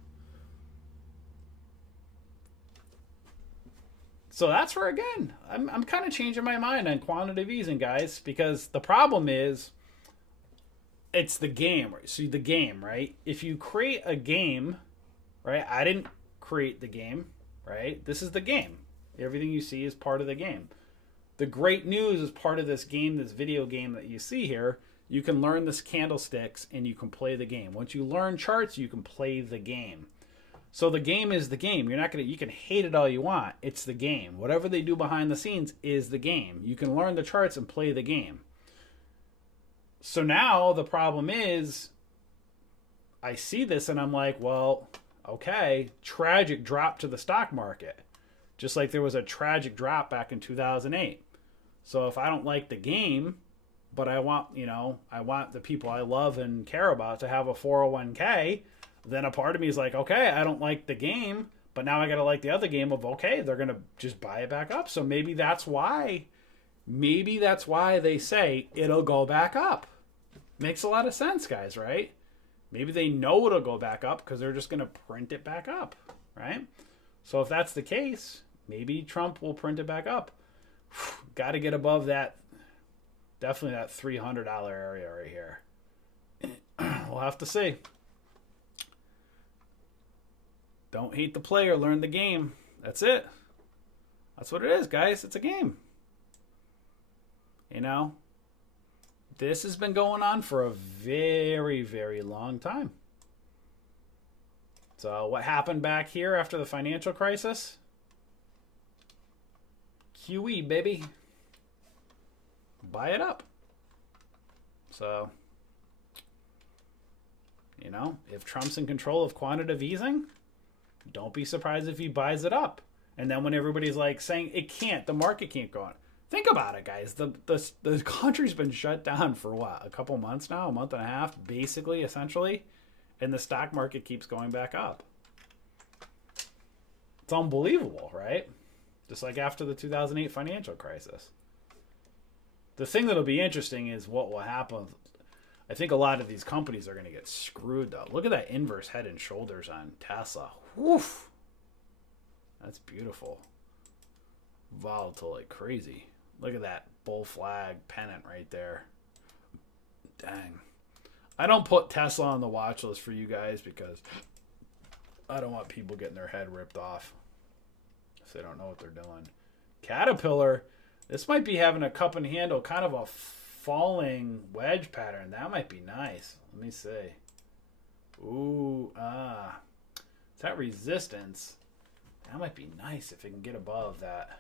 So that's where, again, I'm kind of changing my mind on quantitative easing, guys, because the problem is it's the game. See, the game, right? If you create a game, right? I didn't create the game, right? This is the game. Everything you see is part of the game. The great news is part of this game, this video game that you see here. You can learn this candlesticks and you can play the game. Once you learn charts, you can play the game. So the game is the game. You can hate it all you want. It's the game. Whatever they do behind the scenes is the game. You can learn the charts and play the game. So now the problem is, I see this and I'm like, well, okay, tragic drop to the stock market. Just like there was a tragic drop back in 2008. So if I don't like the game, but I want the people I love and care about to have a 401k, then a part of me is like, okay, I don't like the game, but now I got to like the other game of, okay, they're going to just buy it back up. So maybe that's why they say it'll go back up. Makes a lot of sense, guys, right? Maybe they know it'll go back up because they're just going to print it back up, right? So if that's the case, maybe Trump will print it back up. Got to get above that, definitely that $300 area right here. We'll have to see. Don't hate the player, learn the game. That's it. That's what it is, guys. It's a game. This has been going on for a very, very long time. So what happened back here after the financial crisis? QE, baby. Buy it up. So, if Trump's in control of quantitative easing, don't be surprised if he buys it up. And then when everybody's like saying it can't, the market can't go on. Think about it, guys. The country's been shut down for what? A couple months now? A month and a half, basically, essentially. And the stock market keeps going back up. It's unbelievable, right? Just like after the 2008 financial crisis. The thing that'll be interesting is what will happen. I think a lot of these companies are going to get screwed, though. Look at that inverse head and shoulders on Tesla. Woof. That's beautiful. Volatile like crazy. Look at that bull flag pennant right there. Dang. I don't put Tesla on the watch list for you guys because I don't want people getting their head ripped off. They don't know what they're doing. Caterpillar. This might be having a cup and handle, kind of a falling wedge pattern. That might be nice. Let me see. Ooh, is that resistance? That might be nice if it can get above that.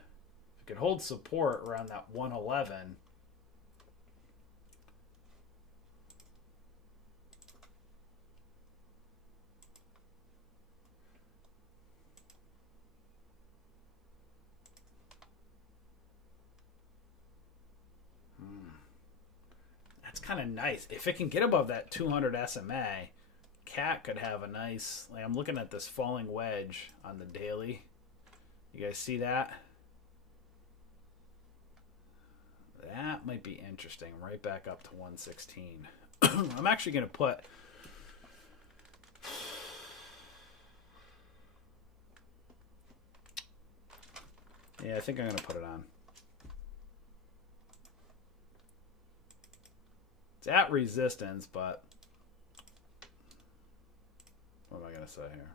If it could hold support around that 111. That's kind of nice. If it can get above that 200 SMA, Cat could have a nice, like I'm looking at this falling wedge on the daily. You guys see that? That might be interesting. Right back up to 116. I'm actually going to put... Yeah, I think I'm going to put it on. It's at resistance, but... What am I going to say here?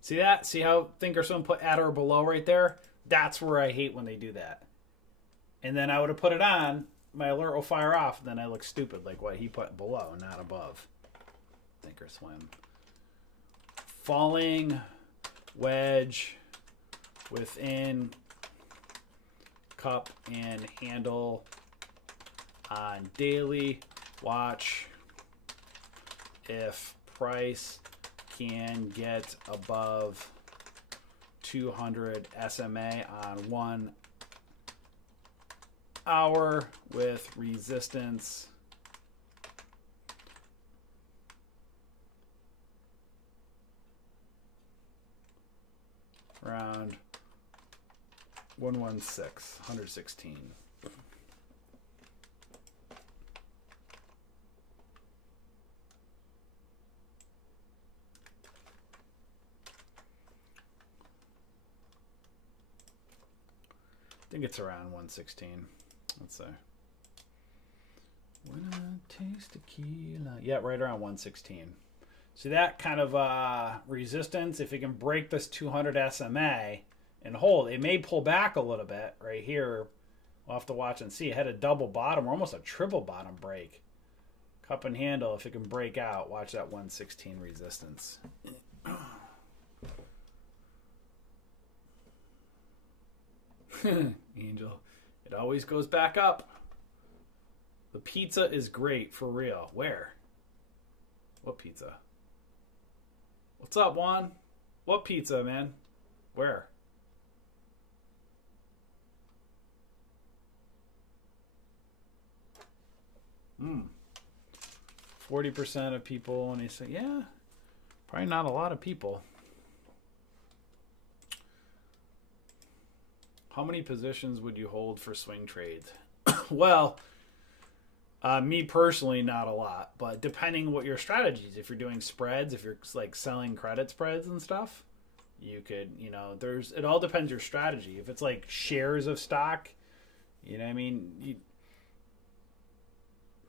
See that? See how Thinkorswim put at or below right there? That's where I hate when they do that. And then I would have put it on, my alert will fire off, and then I look stupid like what he put below, not above. Thinkorswim. Falling wedge within cup and handle on daily. Watch if price can get above 200 SMA on 1 hour with resistance around 116. I think it's around 116. Let's see. When I taste tequila. Yeah, right around 116. See that kind of resistance? If it can break this 200 SMA and hold, it may pull back a little bit right here. We'll have to watch and see. It had a double bottom or almost a triple bottom break. Cup and handle, if it can break out, watch that 116 resistance. Angel, it always goes back up. The pizza is great, for real. Where? What pizza? What's up, Juan? What pizza, man? Where? Hmm. 40% of people, and they say, yeah, probably not a lot of people. How many positions would you hold for swing trades? Well, me personally, not a lot, but depending what your strategies, if you're doing spreads, if you're like selling credit spreads and stuff, you could, it all depends your strategy. If it's like shares of stock, you know what I mean?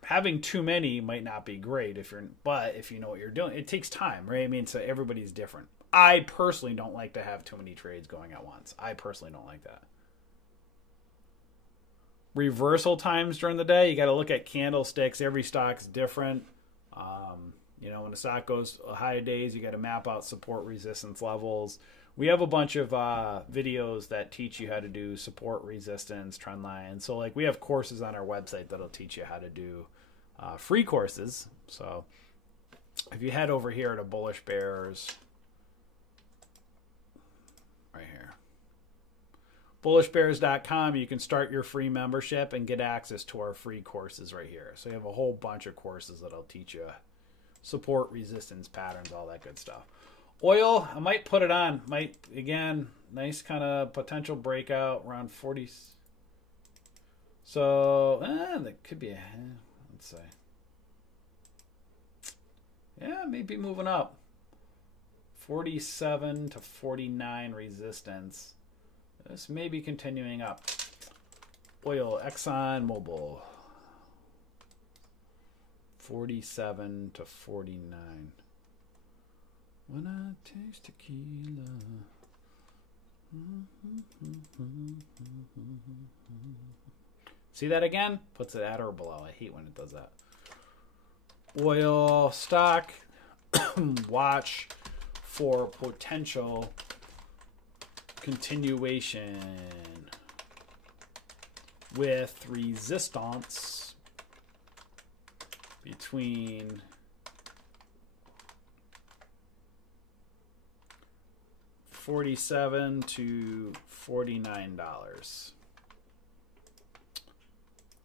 Having too many might not be great but if you know what you're doing, it takes time, right? I mean, so everybody's different. I personally don't like to have too many trades going at once. I personally don't like that. Reversal times during the day, you got to look at candlesticks. Every stock's different. When the stock goes high days, you got to map out support resistance levels. We have a bunch of videos that teach you how to do support resistance trend lines. So like we have courses on our website that'll teach you how to do free courses. So if you head over here to Bullish Bears, right here, bullishbears.com, you can start your free membership and get access to our free courses right here. So you have a whole bunch of courses that'll teach you support, resistance, patterns, all that good stuff. Oil, I might put it on. Again, nice kind of potential breakout around 40. So, that could be, let's say. Yeah, maybe moving up. 47 to 49 resistance. This may be continuing up. Oil, Exxon Mobil. 47 to 49. When I taste tequila. See that again? Puts it at or below. I hate when it does that. Oil, stock. Watch for potential continuation with resistance between 47 to $49.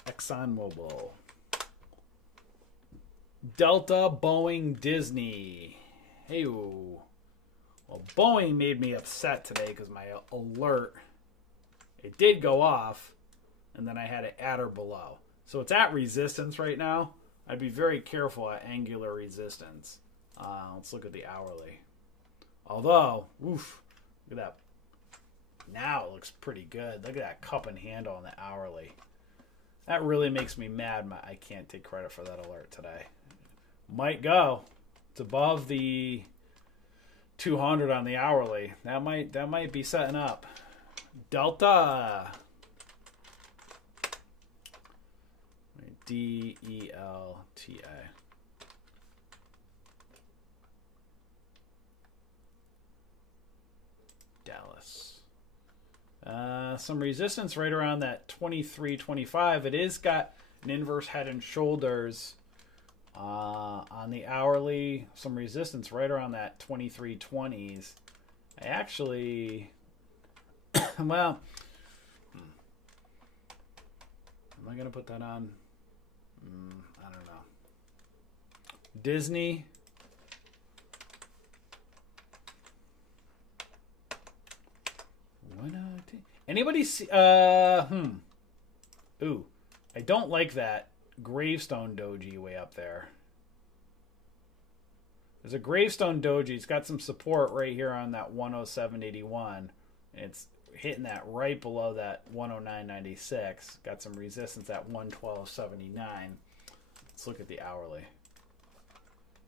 ExxonMobil. Delta, Boeing, Disney. Hey, well, Boeing made me upset today because my alert, it did go off, and then I had it at or below. So it's at resistance right now. I'd be very careful at angular resistance. Let's look at the hourly. Although, oof, look at that. Now it looks pretty good. Look at that cup and handle on the hourly. That really makes me mad. I can't take credit for that alert today. Might go. It's above the 200 on the hourly. That might be setting up. Delta. DELTA. Dallas. Some resistance right around that 23.25. It is got an inverse head and shoulders on the hourly. Some resistance right around that 23.20s. I actually, well, am I going to put that on? I don't know. Disney. Anybody see? Ooh, I don't like that gravestone doji way up there. There's a gravestone doji. It's got some support right here on that 107.81. It's hitting that right below that 109.96. Got some resistance at 112.79. Let's look at the hourly.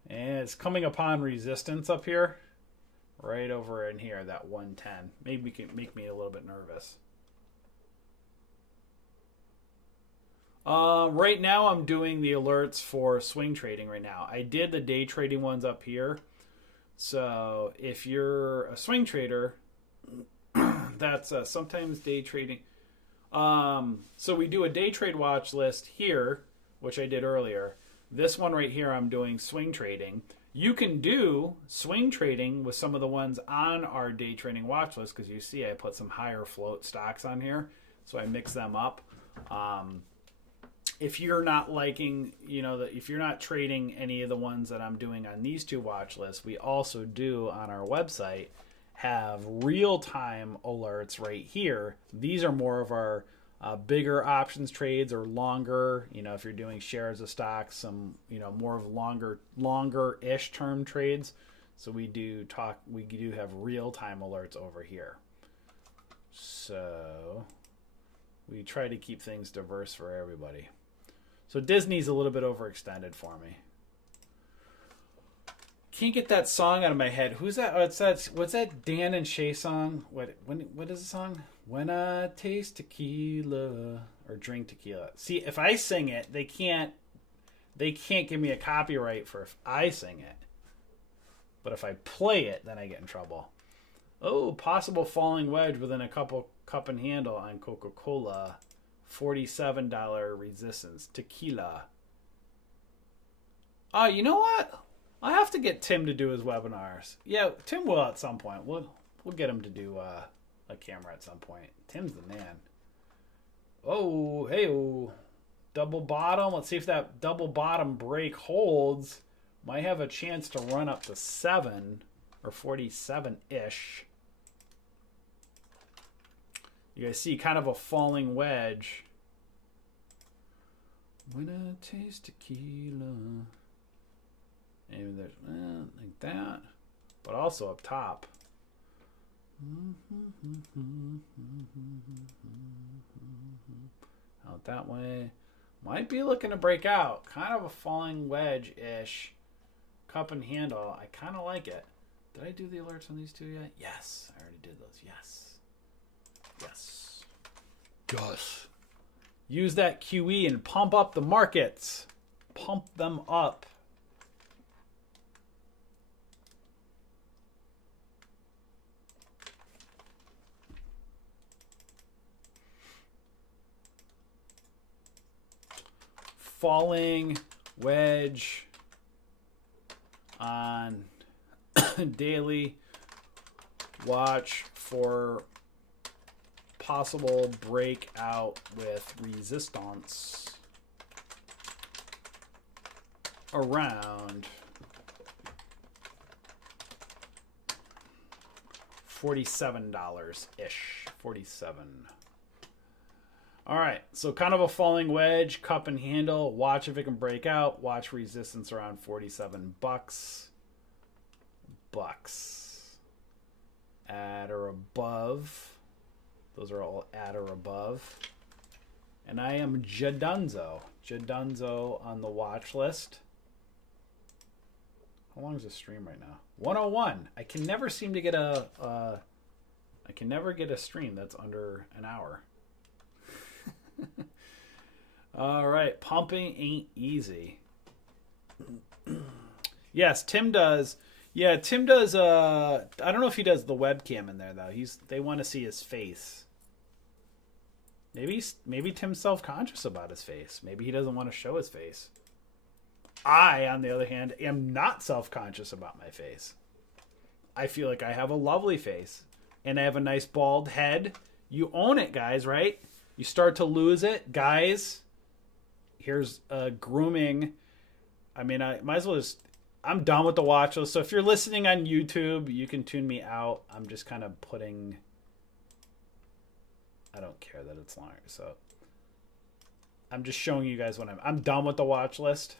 And it's coming upon resistance up here. Right over in here, that 110. Maybe it can make me a little bit nervous. Right now, I'm doing the alerts for swing trading right now. I did the day trading ones up here. So if you're a swing trader, that's sometimes day trading. So we do a day trade watch list here, which I did earlier. This one right here, I'm doing swing trading. You can do swing trading with some of the ones on our day trading watch list because you see I put some higher float stocks on here. So I mix them up. If you're not liking, if you're not trading any of the ones that I'm doing on these two watch lists, we also do on our website have real-time alerts right here. These are more of our bigger options trades or longer, if you're doing shares of stocks, some, more of longer-ish term trades. So we do have real-time alerts over here. So we try to keep things diverse for everybody. So Disney's a little bit overextended for me. Can't get that song out of my head. Who's that? What's that Dan and Shay song? What is the song? When I taste tequila or drink tequila. See, if I sing it, they can't give me a copyright for if I sing it. But if I play it, then I get in trouble. Oh, possible falling wedge within a couple cup and handle on Coca-Cola. $47 resistance. Tequila. Oh, you know what? I have to get Tim to do his webinars. Yeah, Tim will at some point. We'll get him to do a camera at some point. Tim's the man. Oh, hey, double bottom. Let's see if that double bottom break holds. Might have a chance to run up to 7 or 47-ish. You guys see kind of a falling wedge. When I taste tequila. Maybe there's like that. but also up top. Out that way. Might be looking to break out. Kind of a falling wedge-ish. Cup and handle. I kind of like it. Did I do the alerts on these two yet? Yes. I already did those. Yes. Yes. Yes. Use that QE and pump up the markets. Pump them up. Falling wedge on daily. Watch for possible breakout with resistance around $47-ish. 47. All right, so kind of a falling wedge, cup and handle. Watch if it can break out. Watch resistance around 47 bucks. At or above. Those are all at or above. And I am Jadunzo. Jadunzo on the watch list. How long is the stream right now? 101. I can never seem to get a stream that's under an hour. All right, pumping ain't easy. Yes, Tim does. Yeah, Tim does. I don't know if he does the webcam in there though. They want to see his face. Maybe Tim's self-conscious about his face. Maybe he doesn't want to show his face. I, on the other hand, am not self-conscious about my face. I feel like I have a lovely face, and I have a nice bald head. You own it, guys, right? You start to lose it, guys. Here's grooming. I mean, I might as well just... I'm done with the watch list. So if you're listening on YouTube, you can tune me out. I'm just kind of putting... I don't care that it's longer. So I'm just showing you guys what I'm done with the watch list.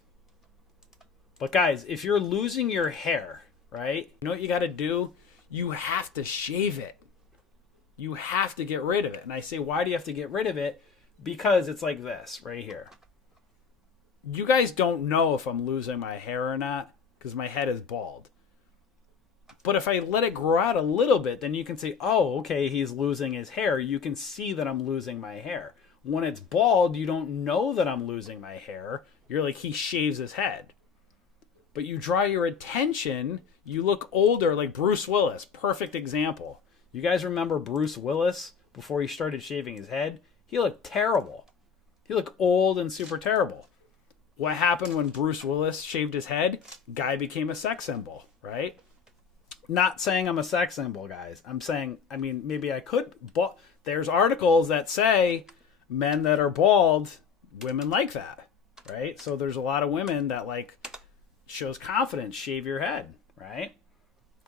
But guys, if you're losing your hair, right? You know what you got to do? You have to shave it. You have to get rid of it. And I say, why do you have to get rid of it? Because it's like this right here. You guys don't know if I'm losing my hair or not because my head is bald. But if I let it grow out a little bit, then you can say, oh, okay, he's losing his hair. You can see that I'm losing my hair. When it's bald, you don't know that I'm losing my hair. You're like, he shaves his head. But you draw your attention, you look older, like Bruce Willis. Perfect example. You guys remember Bruce Willis before he started shaving his head? He looked terrible. He looked old and super terrible. What happened when Bruce Willis shaved his head? Guy became a sex symbol, right? Not saying I'm a sex symbol, guys. I'm saying, I mean, maybe I could. But there's articles that say men that are bald, women like that, right? So there's a lot of women that like shows confidence. Shave your head, right?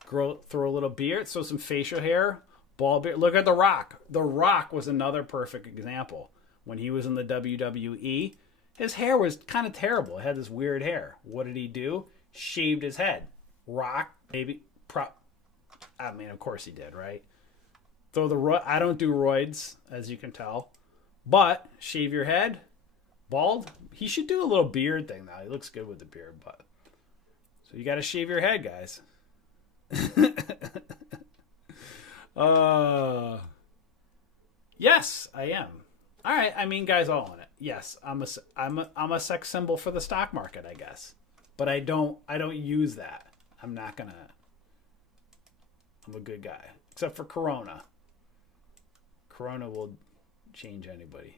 Throw a little beard, so some facial hair, bald beard. Look at The Rock. The Rock was another perfect example. When he was in the WWE, his hair was kind of terrible. It had this weird hair. What did he do? Shaved his head. Rock, maybe. I mean, of course he did, right? I don't do roids, as you can tell. But shave your head, bald. He should do a little beard thing now. He looks good with the beard, but so you got to shave your head, guys. Yes, I am. All right, I mean, guys, all on it. Yes, I'm a sex symbol for the stock market, I guess. But I don't use that. I'm a good guy, except for Corona. Corona will change anybody.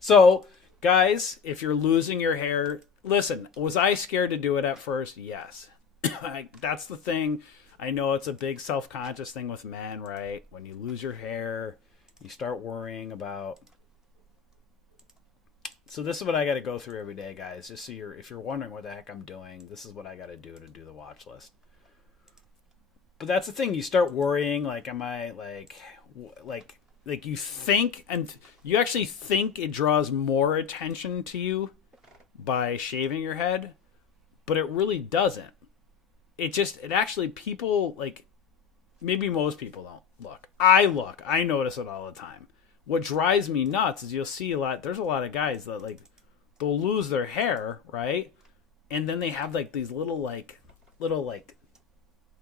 So, guys, if you're losing your hair, listen, was I scared to do it at first? Yes. That's the thing. I know it's a big self-conscious thing with men, right? When you lose your hair, you start worrying about... So this is what I got to go through every day, guys. Just so if you're wondering what the heck I'm doing, this is what I got to do the watch list. But that's the thing. You start worrying, like, am I, like you think, and you actually think it draws more attention to you by shaving your head, but it really doesn't. it actually, people like, maybe most people don't look. I notice it all the time. What drives me nuts is you'll see there's a lot of guys that like, they'll lose their hair, right? And then they have like these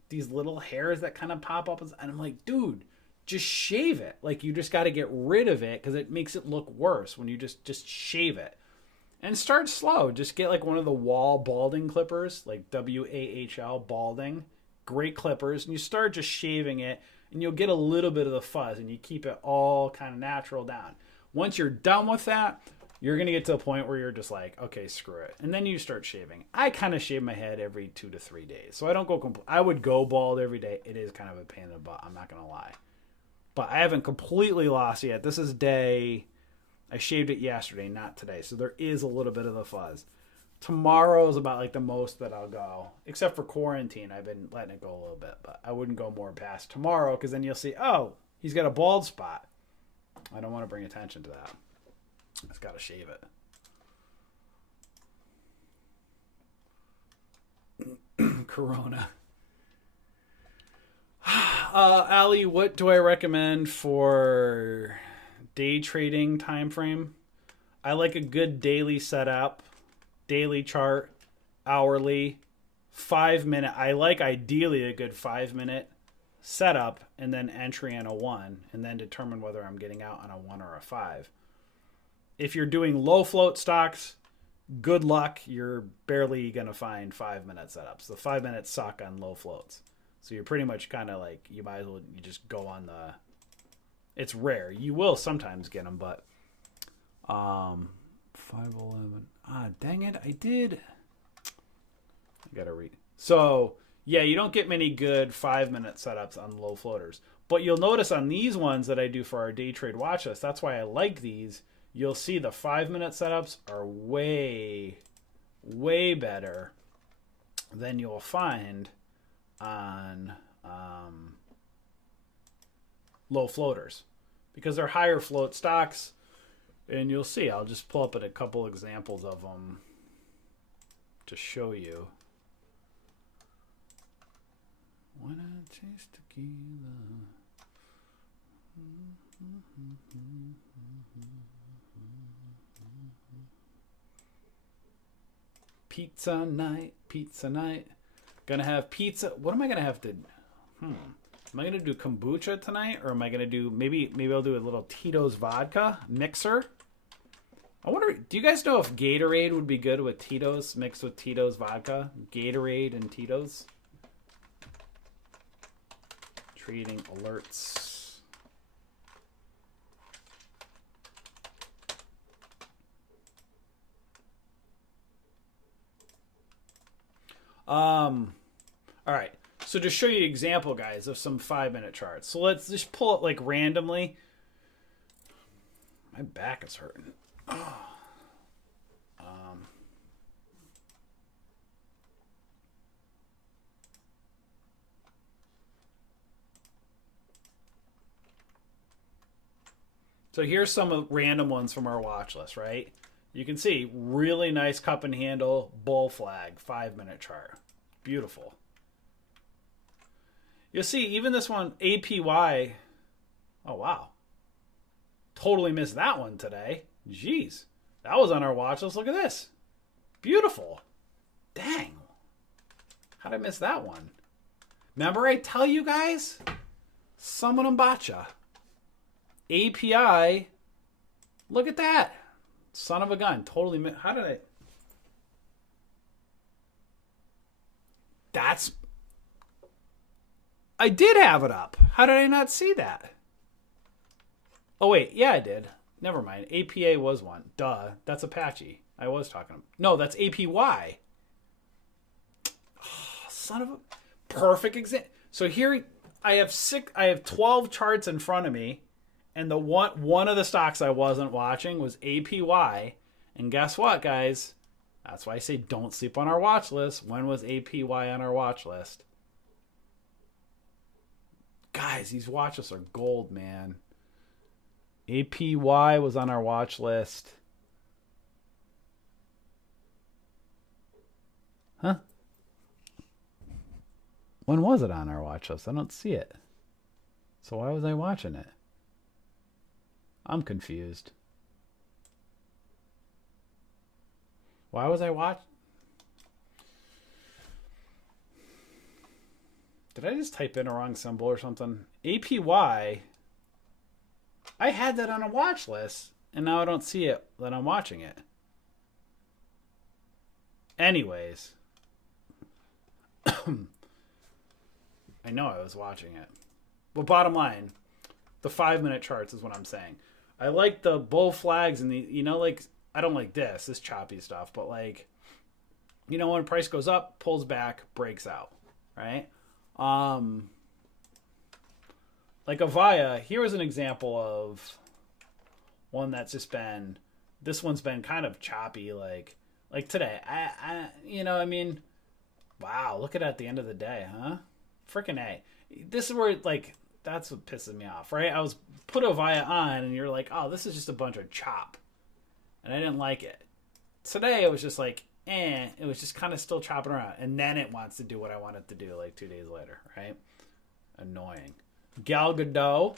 these little hairs that kind of pop up. And I'm like, dude, just shave it. Like, you just got to get rid of it because it makes it look worse when you just shave it. And start slow. Just get like one of the Wahl balding clippers, like WAHL balding. Great clippers. And you start just shaving it, and you'll get a little bit of the fuzz, and you keep it all kind of natural down. Once you're done with that, you're going to get to a point where you're just like, okay, screw it. And then you start shaving. I kind of shave my head every 2 to 3 days. So I don't go I would go bald every day. It is kind of a pain in the butt. I'm not going to lie. But I haven't completely lost it yet. This is I shaved it yesterday, not today. So there is a little bit of the fuzz. Tomorrow is about like the most that I'll go. Except for quarantine, I've been letting it go a little bit. But I wouldn't go more past tomorrow, because then you'll see, oh, he's got a bald spot. I don't want to bring attention to that. I've got to shave it. Corona. Ali, what do I recommend for day trading time frame? I like a good daily setup, daily chart, hourly, 5 minute. I like ideally a good 5 minute setup, and then entry on a 1, and then determine whether I'm getting out on a 1 or a 5. If you're doing low float stocks, good luck. You're barely going to find 5 minute setups. The 5 minutes suck on low floats. So you're pretty much kind of like, you might as well, you just go on it's rare. You will sometimes get them, but 511. Dang it. I got to read. So yeah, you don't get many good 5 minute setups on low floaters, but you'll notice on these ones that I do for our day trade watch list, that's why I like these. You'll see the 5 minute setups are way, way better than you'll find on low floaters, because they're higher float stocks. And you'll see, I'll just pull up a couple examples of them to show you. When I taste tequila. Pizza night. Gonna have pizza. What am I gonna have to? Am I gonna do kombucha tonight, or am I gonna do maybe I'll do a little Tito's vodka mixer? I wonder. Do you guys know if Gatorade would be good with Tito's, mixed with Tito's vodka? Gatorade and Tito's. Trading alerts. All right. So to show you an example, guys, of some 5 minute charts. So let's just pull it like randomly. My back is hurting. So here's some random ones from our watch list, right? You can see really nice cup and handle bull flag 5 minute chart. Beautiful. You'll see even this one, APY. Oh, wow. Totally missed that one today. Jeez. That was on our watch list. Look at this. Beautiful. Dang. How'd I miss that one? Remember I tell you guys? Summon Mbacha. API. Look at that. Son of a gun. Totally missed. How did I... I did have it up. How did I not see that? Oh, wait. Yeah, I did. Never mind. APA was one. Duh. That's Apache. I was talking. No, that's APY. Oh, son of a... Perfect example. So here I have 12 charts in front of me, and the one of the stocks I wasn't watching was APY. And guess what, guys? That's why I say don't sleep on our watch list. When was APY on our watch list? Guys, these watch lists are gold, man. APY was on our watch list. Huh? When was it on our watch list? I don't see it. So why was I watching it? I'm confused. Why was I watching? Did I just type in a wrong symbol or something? APY. I had that on a watch list, and now I don't see it that I'm watching it. Anyways. I know I was watching it. But bottom line, the 5-minute charts is what I'm saying. I like the bull flags and the, you know, like, I don't like this choppy stuff, but like, you know, when price goes up, pulls back, breaks out, right? Like Avaya, here is an example of one that's just been, this one's been kind of choppy, like today. I you know, I mean, wow, look at it at the end of the day, huh? Freaking A. This is where, like, that's what pisses me off, right? I was put Avaya on, and you're like, oh, this is just a bunch of chop. And I didn't like it. Today, it was just like, it was just kind of still chopping around. And then it wants to do what I want it to do, like 2 days later, right? Annoying. Gal Gadot,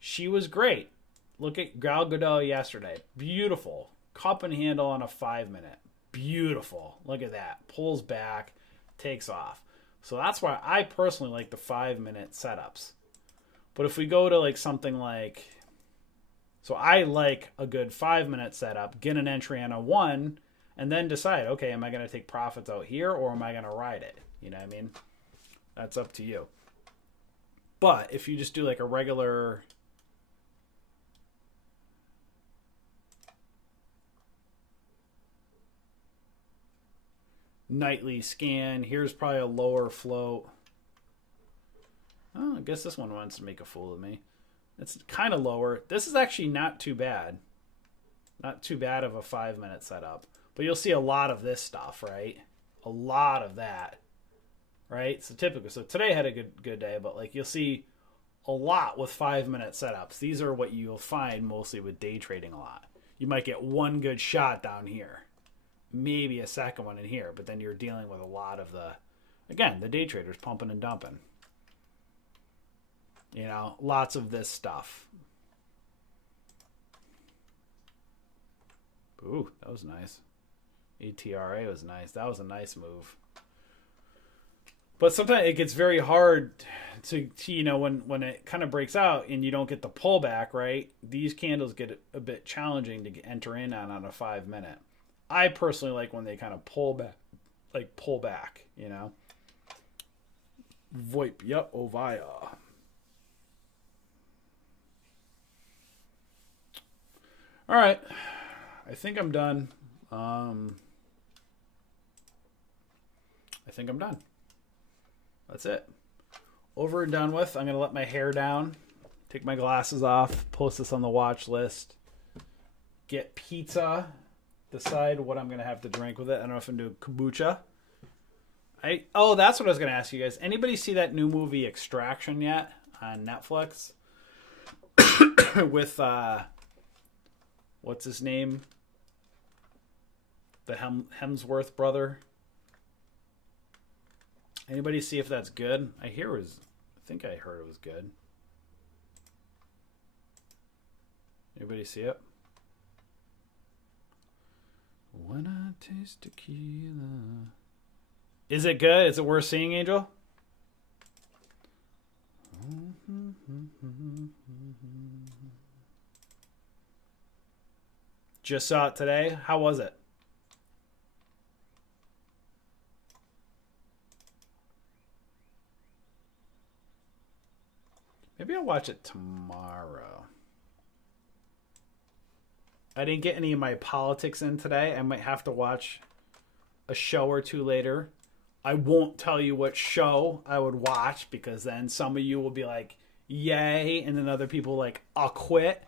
she was great. Look at Gal Gadot yesterday. Beautiful. Cup and handle on a 5-minute. Beautiful. Look at that. Pulls back, takes off. So that's why I personally like the 5-minute setups. But if we go to like something like, so I like a good 5-minute setup, get an entry on a 1, and then decide, okay, am I going to take profits out here or am I going to ride it? You know what I mean? That's up to you. But if you just do like a regular nightly scan, here's probably a lower float. Oh, I guess this one wants to make a fool of me. It's kind of lower. This is actually not too bad. Not too bad of a 5-minute setup. But you'll see a lot of this stuff, right? A lot of that, right? So typical. So today had a good day, but like you'll see a lot with 5-minute setups. These are what you'll find mostly with day trading a lot. You might get one good shot down here, maybe a second one in here, but then you're dealing with a lot of the, again, the day traders pumping and dumping. You know, lots of this stuff. Ooh, that was nice. ETRA was nice. That was a nice move. But sometimes it gets very hard to you know, when it kind of breaks out and you don't get the pullback, right? These candles get a bit challenging to enter in on a 5-minute. I personally like when they kind of pull back, you know. VoIP, yep, Avaya. All right, I think I'm done. I think I'm done. That's it. Over and done with. I'm going to let my hair down, take my glasses off, post this on the watch list, get pizza, decide what I'm going to have to drink with it. I don't know if I'm doing kombucha. Oh, that's what I was going to ask you guys. Anybody see that new movie Extraction yet on Netflix? With, what's his name? The Hemsworth brother. Anybody see if that's good? I think I heard it was good. Anybody see it? When I taste tequila. Is it good? Is it worth seeing, Angel? Just saw it today. How was it? Maybe I'll watch it tomorrow. I didn't get any of my politics in today. I might have to watch a show or two later. I won't tell you what show I would watch because then some of you will be like, yay, and then other people like, I'll quit.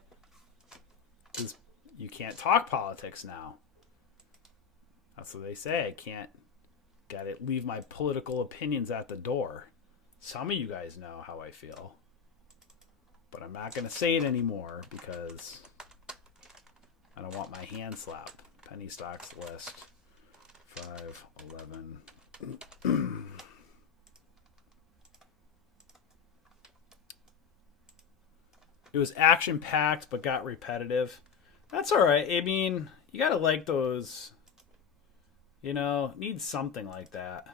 Because you can't talk politics now. That's what they say. I can't, gotta leave my political opinions at the door. Some of you guys know how I feel. But I'm not going to say it anymore because I don't want my hand slapped. Penny stocks list. 5, 11. It was action packed, but got repetitive. That's all right. I mean, you gotta like those. You know, need something like that.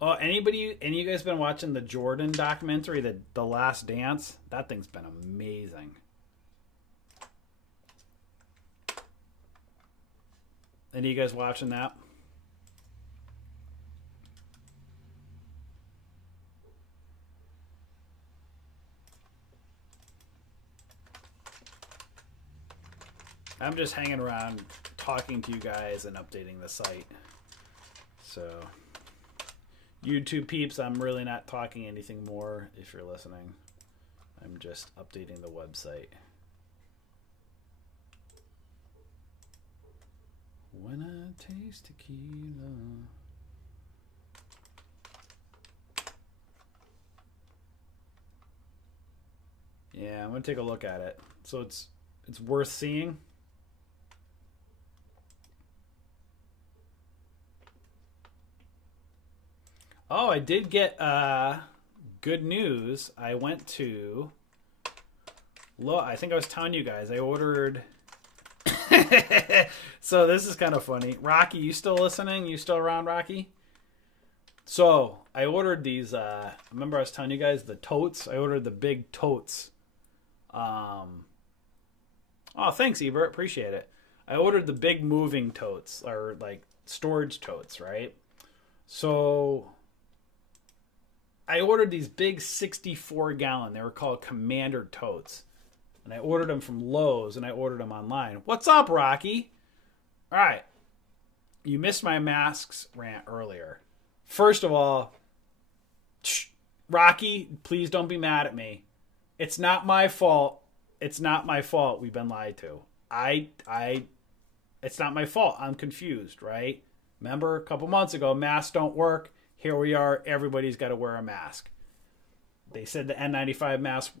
Oh, any of you guys been watching the Jordan documentary, the Last Dance? That thing's been amazing. Any of you guys watching that? I'm just hanging around talking to you guys and updating the site. So, YouTube peeps, I'm really not talking anything more if you're listening. I'm just updating the website. When I taste tequila. Yeah, I'm going to take a look at it. So it's worth seeing. Oh, I did get good news. I went to I think I was telling you guys I ordered. So this is kind of funny. Rocky, you still listening? You still around, Rocky? So I ordered these. Remember I was telling you guys the totes. I ordered the big totes. Oh, thanks, Ebert. Appreciate it. I ordered the big moving totes, or like storage totes, right? So I ordered these big 64-gallon. They were called Commander totes. And I ordered them from Lowe's, and I ordered them online. What's up, Rocky? All right. You missed my masks rant earlier. First of all, Rocky, please don't be mad at me. It's not my fault. It's not my fault we've been lied to. It's not my fault. I'm confused, right? Remember a couple months ago, masks don't work. Here we are. Everybody's got to wear a mask. They said the N95 masks,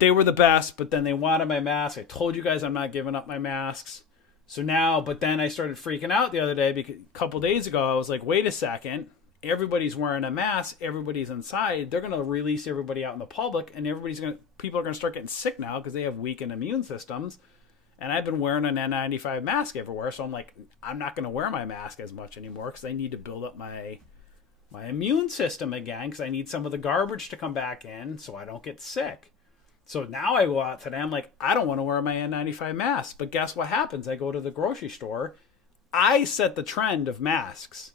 they were the best, but then they wanted my mask. I told you guys I'm not giving up my masks. So now, but then I started freaking out the other day because a couple days ago, I was like, wait a second. Everybody's wearing a mask. Everybody's inside. They're going to release everybody out in the public, and people are going to start getting sick now because they have weakened immune systems. And I've been wearing an N95 mask everywhere. So I'm like, I'm not going to wear my mask as much anymore because I need to build up my immune system again because I need some of the garbage to come back in so I don't get sick. So now I go out today. I'm like, I don't want to wear my N95 mask. But guess what happens? I go to the grocery store. I set the trend of masks.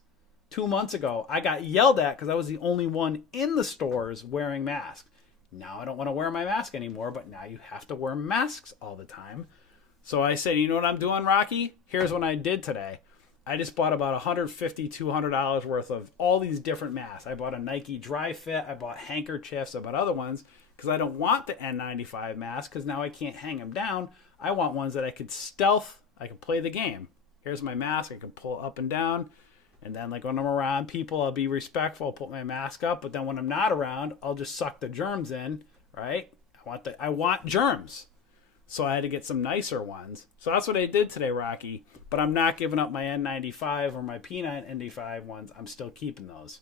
2 months ago, I got yelled at because I was the only one in the stores wearing masks. Now I don't want to wear my mask anymore, but now you have to wear masks all the time. So I said, you know what I'm doing, Rocky? Here's what I did today. I just bought about $150, $200 worth of all these different masks. I bought a Nike Dry Fit. I bought handkerchiefs. I bought other ones because I don't want the N95 mask because now I can't hang them down. I want ones that I could stealth. I can play the game. Here's my mask. I can pull up and down. And then like when I'm around people, I'll be respectful. I'll put my mask up. But then when I'm not around, I'll just suck the germs in, right? I want germs. So I had to get some nicer ones. So that's what I did today, Rocky. But I'm not giving up my N95 or my P95 ones. I'm still keeping those.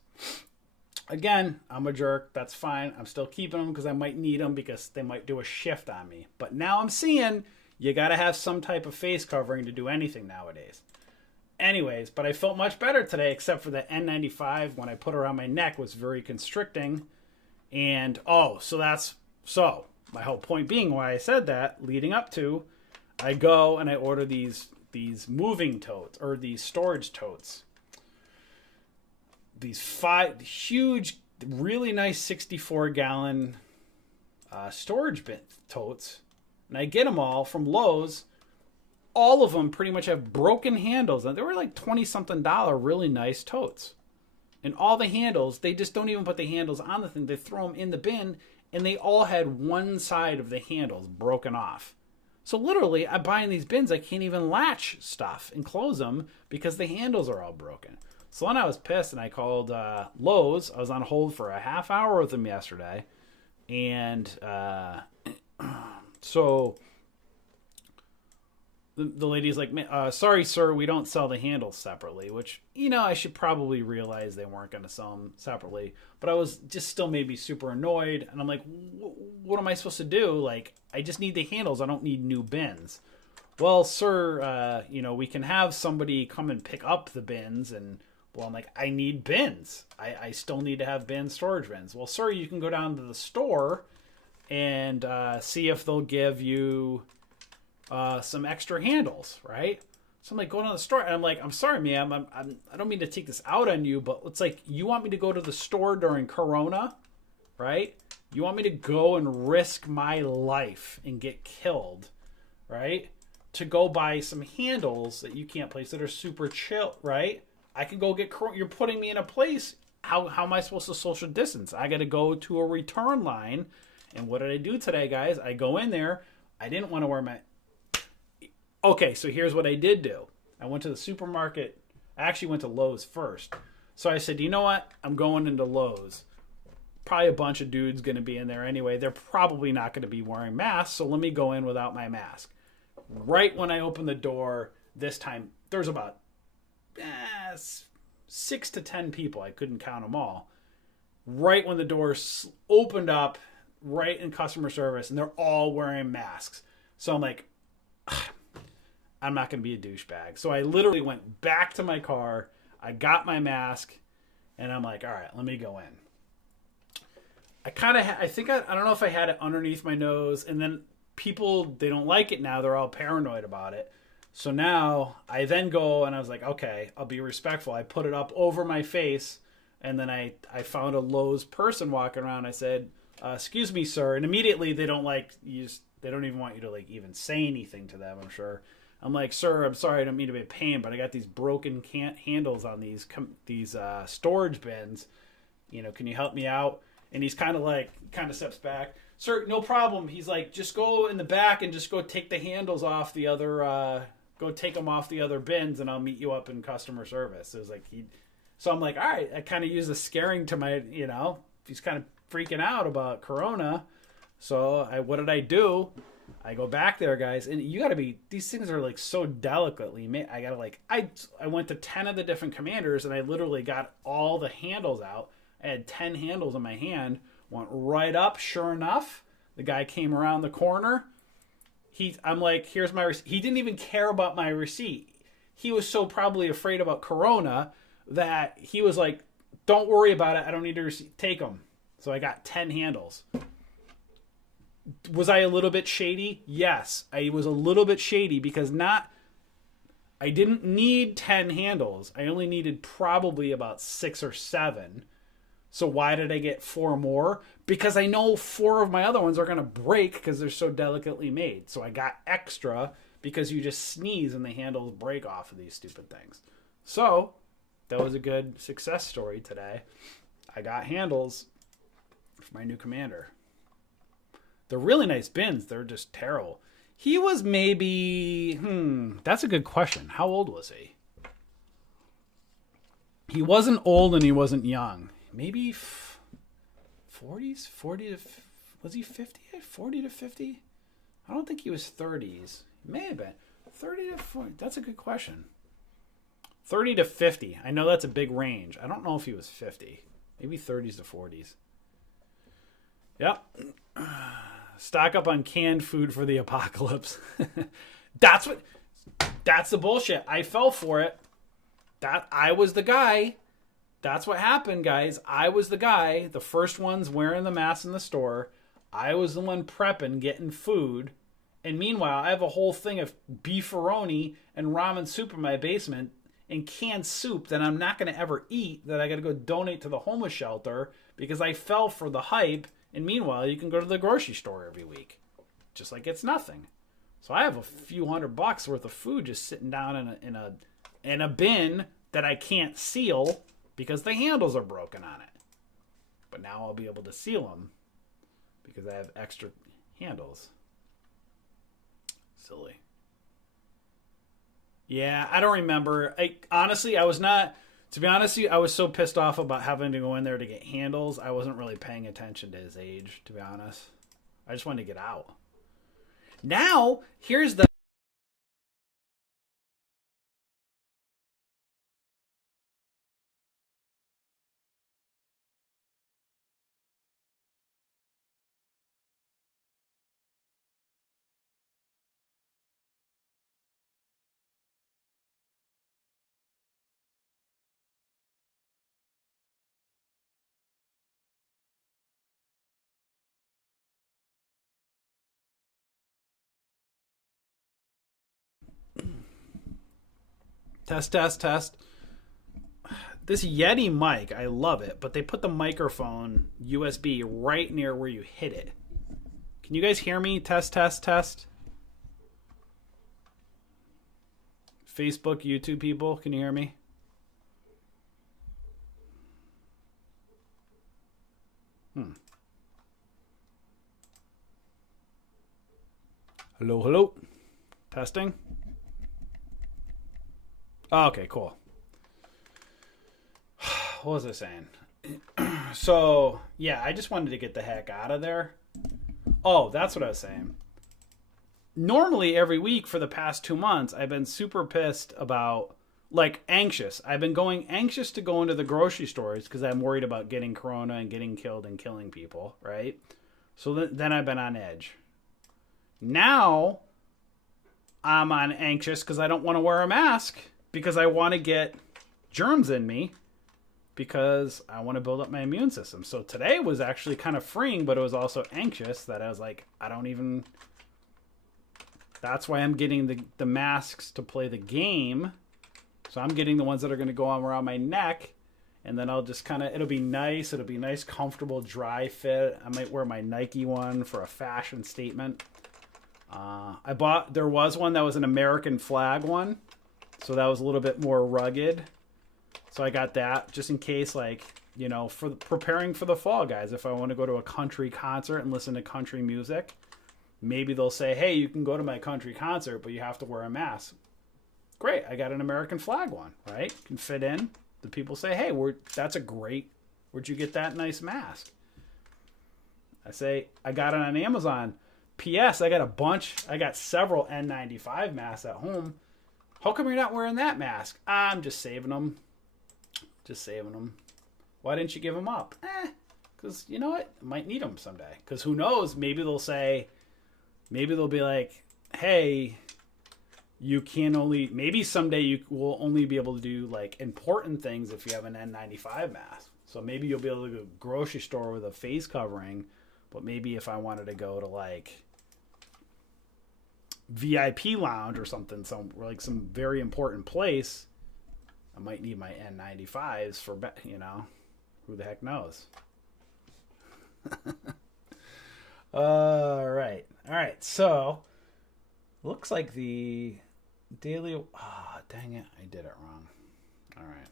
Again, I'm a jerk. That's fine. I'm still keeping them because I might need them because they might do a shift on me. But now I'm seeing you got to have some type of face covering to do anything nowadays. Anyways, but I felt much better today except for the N95 when I put it around my neck was very constricting. And, so my whole point being why I said that, leading up to, I go and I order these moving totes, or these storage totes. These 5 huge, really nice 64-gallon storage bin totes. And I get them all from Lowe's. All of them pretty much have broken handles. And they were like $20-something, really nice totes. And all the handles, they just don't even put the handles on the thing. They throw them in the bin. And they all had one side of the handles broken off. So literally, I'm buying these bins. I can't even latch stuff and close them because the handles are all broken. So then I was pissed and I called Lowe's. I was on hold for a half hour with them yesterday. And so the lady's like, sorry, sir, we don't sell the handles separately, which, I should probably realize they weren't going to sell them separately. But I was just still maybe super annoyed. And I'm like, what am I supposed to do? Like, I just need the handles. I don't need new bins. Well, sir, we can have somebody come and pick up the bins. And, well, I'm like, I need bins. I still need to have bins, storage bins. Well, sir, you can go down to the store and see if they'll give you some extra handles, right? So I'm like going to the store, and I'm like, I'm sorry, ma'am, I don't mean to take this out on you, but it's like, you want me to go to the store during Corona, right? You want me to go and risk my life and get killed, right? To go buy some handles that you can't place that are super chill, right? I can go get, you're putting me in a place, how am I supposed to social distance? I got to go to a return line, and what did I do today, guys? I go in there, I didn't want to wear my... Okay, so here's what I did do. I went to the supermarket. I actually went to Lowe's first. So I said, you know what? I'm going into Lowe's. Probably a bunch of dudes going to be in there anyway. They're probably not going to be wearing masks, so let me go in without my mask. Right when I opened the door, this time, there's about 6 to 10 people. I couldn't count them all. Right when the door opened up, right in customer service, and they're all wearing masks. So I'm like... I'm not going to be a douchebag. So I literally went back to my car. I got my mask, and I'm like, all right, let me go in. I don't know if I had it underneath my nose, and then people, they don't like it now. They're all paranoid about it. So now I then go, and I was like, okay, I'll be respectful. I put it up over my face, and then I found a Lowe's person walking around. I said, excuse me, sir. And immediately they don't they don't even want you to like even say anything to them, I'm sure. I'm like, sir, I'm sorry, I don't mean to be a pain, but I got these broken handles on these storage bins. Can you help me out? And he's kind of steps back. Sir, no problem. He's like, just go in the back and just go take the handles off the other, go take them off the other bins, and I'll meet you up in customer service. It was like so I'm like, all right. I kind of use the scaring to my, he's kind of freaking out about Corona. So what did I do? I go back there, guys, and you got to be, these things are like so delicately made. I got to I went to 10 of the different commanders, and I literally got all the handles out. I had 10 handles in my hand, went right up. Sure enough, the guy came around the corner. I'm like, here's my receipt. He didn't even care about my receipt. He was so probably afraid about Corona that he was like, don't worry about it. I don't need to receipt. Take them. So I got 10 handles. Was I a little bit shady? Yes, I was a little bit shady because I didn't need 10 handles. I only needed probably about 6 or 7. So why did I get 4 more? Because I know 4 of my other ones are going to break because they're so delicately made. So I got extra because you just sneeze and the handles break off of these stupid things. So that was a good success story today. I got handles for my new commander. They're really nice bins. They're just terrible. He was maybe... that's a good question. How old was he? He wasn't old and he wasn't young. Maybe 40s? 40 to... Was he 50? 40 to 50? I don't think he was 30s. He may have been. 30 to 40. That's a good question. 30 to 50. I know that's a big range. I don't know if he was 50. Maybe 30s to 40s. Yep. Stock up on canned food for the apocalypse. That's the bullshit. I fell for it. I was the guy. That's what happened, guys. I was the guy, the first ones wearing the mask in the store. I was the one prepping, getting food. And meanwhile, I have a whole thing of beefaroni and ramen soup in my basement and canned soup that I'm not going to ever eat that I got to go donate to the homeless shelter because I fell for the hype. And meanwhile, you can go to the grocery store every week, just like it's nothing. So I have a few $100 worth of food just sitting down in a bin that I can't seal because the handles are broken on it. But now I'll be able to seal them because I have extra handles. Silly. Yeah, I don't remember. Honestly, I was not... To be honest with you, I was so pissed off about having to go in there to get handles. I wasn't really paying attention to his age, to be honest. I just wanted to get out. Now, here's the Test, test, test. This Yeti mic, I love it, but they put the microphone USB right near where you hit it. Can you guys hear me? Test, test, test. Facebook, YouTube people, can you hear me? Hello, hello. Testing. Oh, okay, cool. What was I saying? So, yeah, I just wanted to get the heck out of there. Oh, that's what I was saying. Normally, every week for the past 2 months, I've been super pissed about, like, anxious. I've been going anxious to go into the grocery stores because I'm worried about getting corona and getting killed and killing people, right? So then I've been on edge. Now, I'm on anxious because I don't want to wear a mask because I want to get germs in me because I want to build up my immune system. So today was actually kind of freeing, but it was also anxious that I was like, I don't even... That's why I'm getting the masks to play the game. So I'm getting the ones that are going to go on around my neck. And then I'll just kind of... It'll be nice. It'll be nice, comfortable, dry fit. I might wear my Nike one for a fashion statement. There was one that was an American flag one. So that was a little bit more rugged. So I got that just in case, like, you know, for preparing for the fall, guys. If I want to go to a country concert and listen to country music, maybe they'll say, hey, you can go to my country concert, but you have to wear a mask. Great. I got an American flag one, right? Can fit in. The people say, hey, that's a great, where'd you get that nice mask? I say, I got it on Amazon. P.S. I got several N95 masks at home. How come you're not wearing that mask? I'm just saving them. Just saving them. Why didn't you give them up? Because you know what? I might need them someday. Because who knows? Maybe they'll be like, hey, maybe someday you will only be able to do like important things if you have an N95 mask. So maybe you'll be able to go to the grocery store with a face covering. But maybe if I wanted to go to like VIP lounge or something, some very important place, I might need my N95s for, you know, who the heck knows? All right. So looks like the daily, dang it. I did it wrong. All right.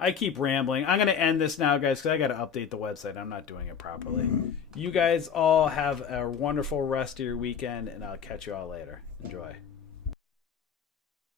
I keep rambling. I'm going to end this now, guys, because I got to update the website. I'm not doing it properly. You guys all have a wonderful rest of your weekend, and I'll catch you all later. Enjoy.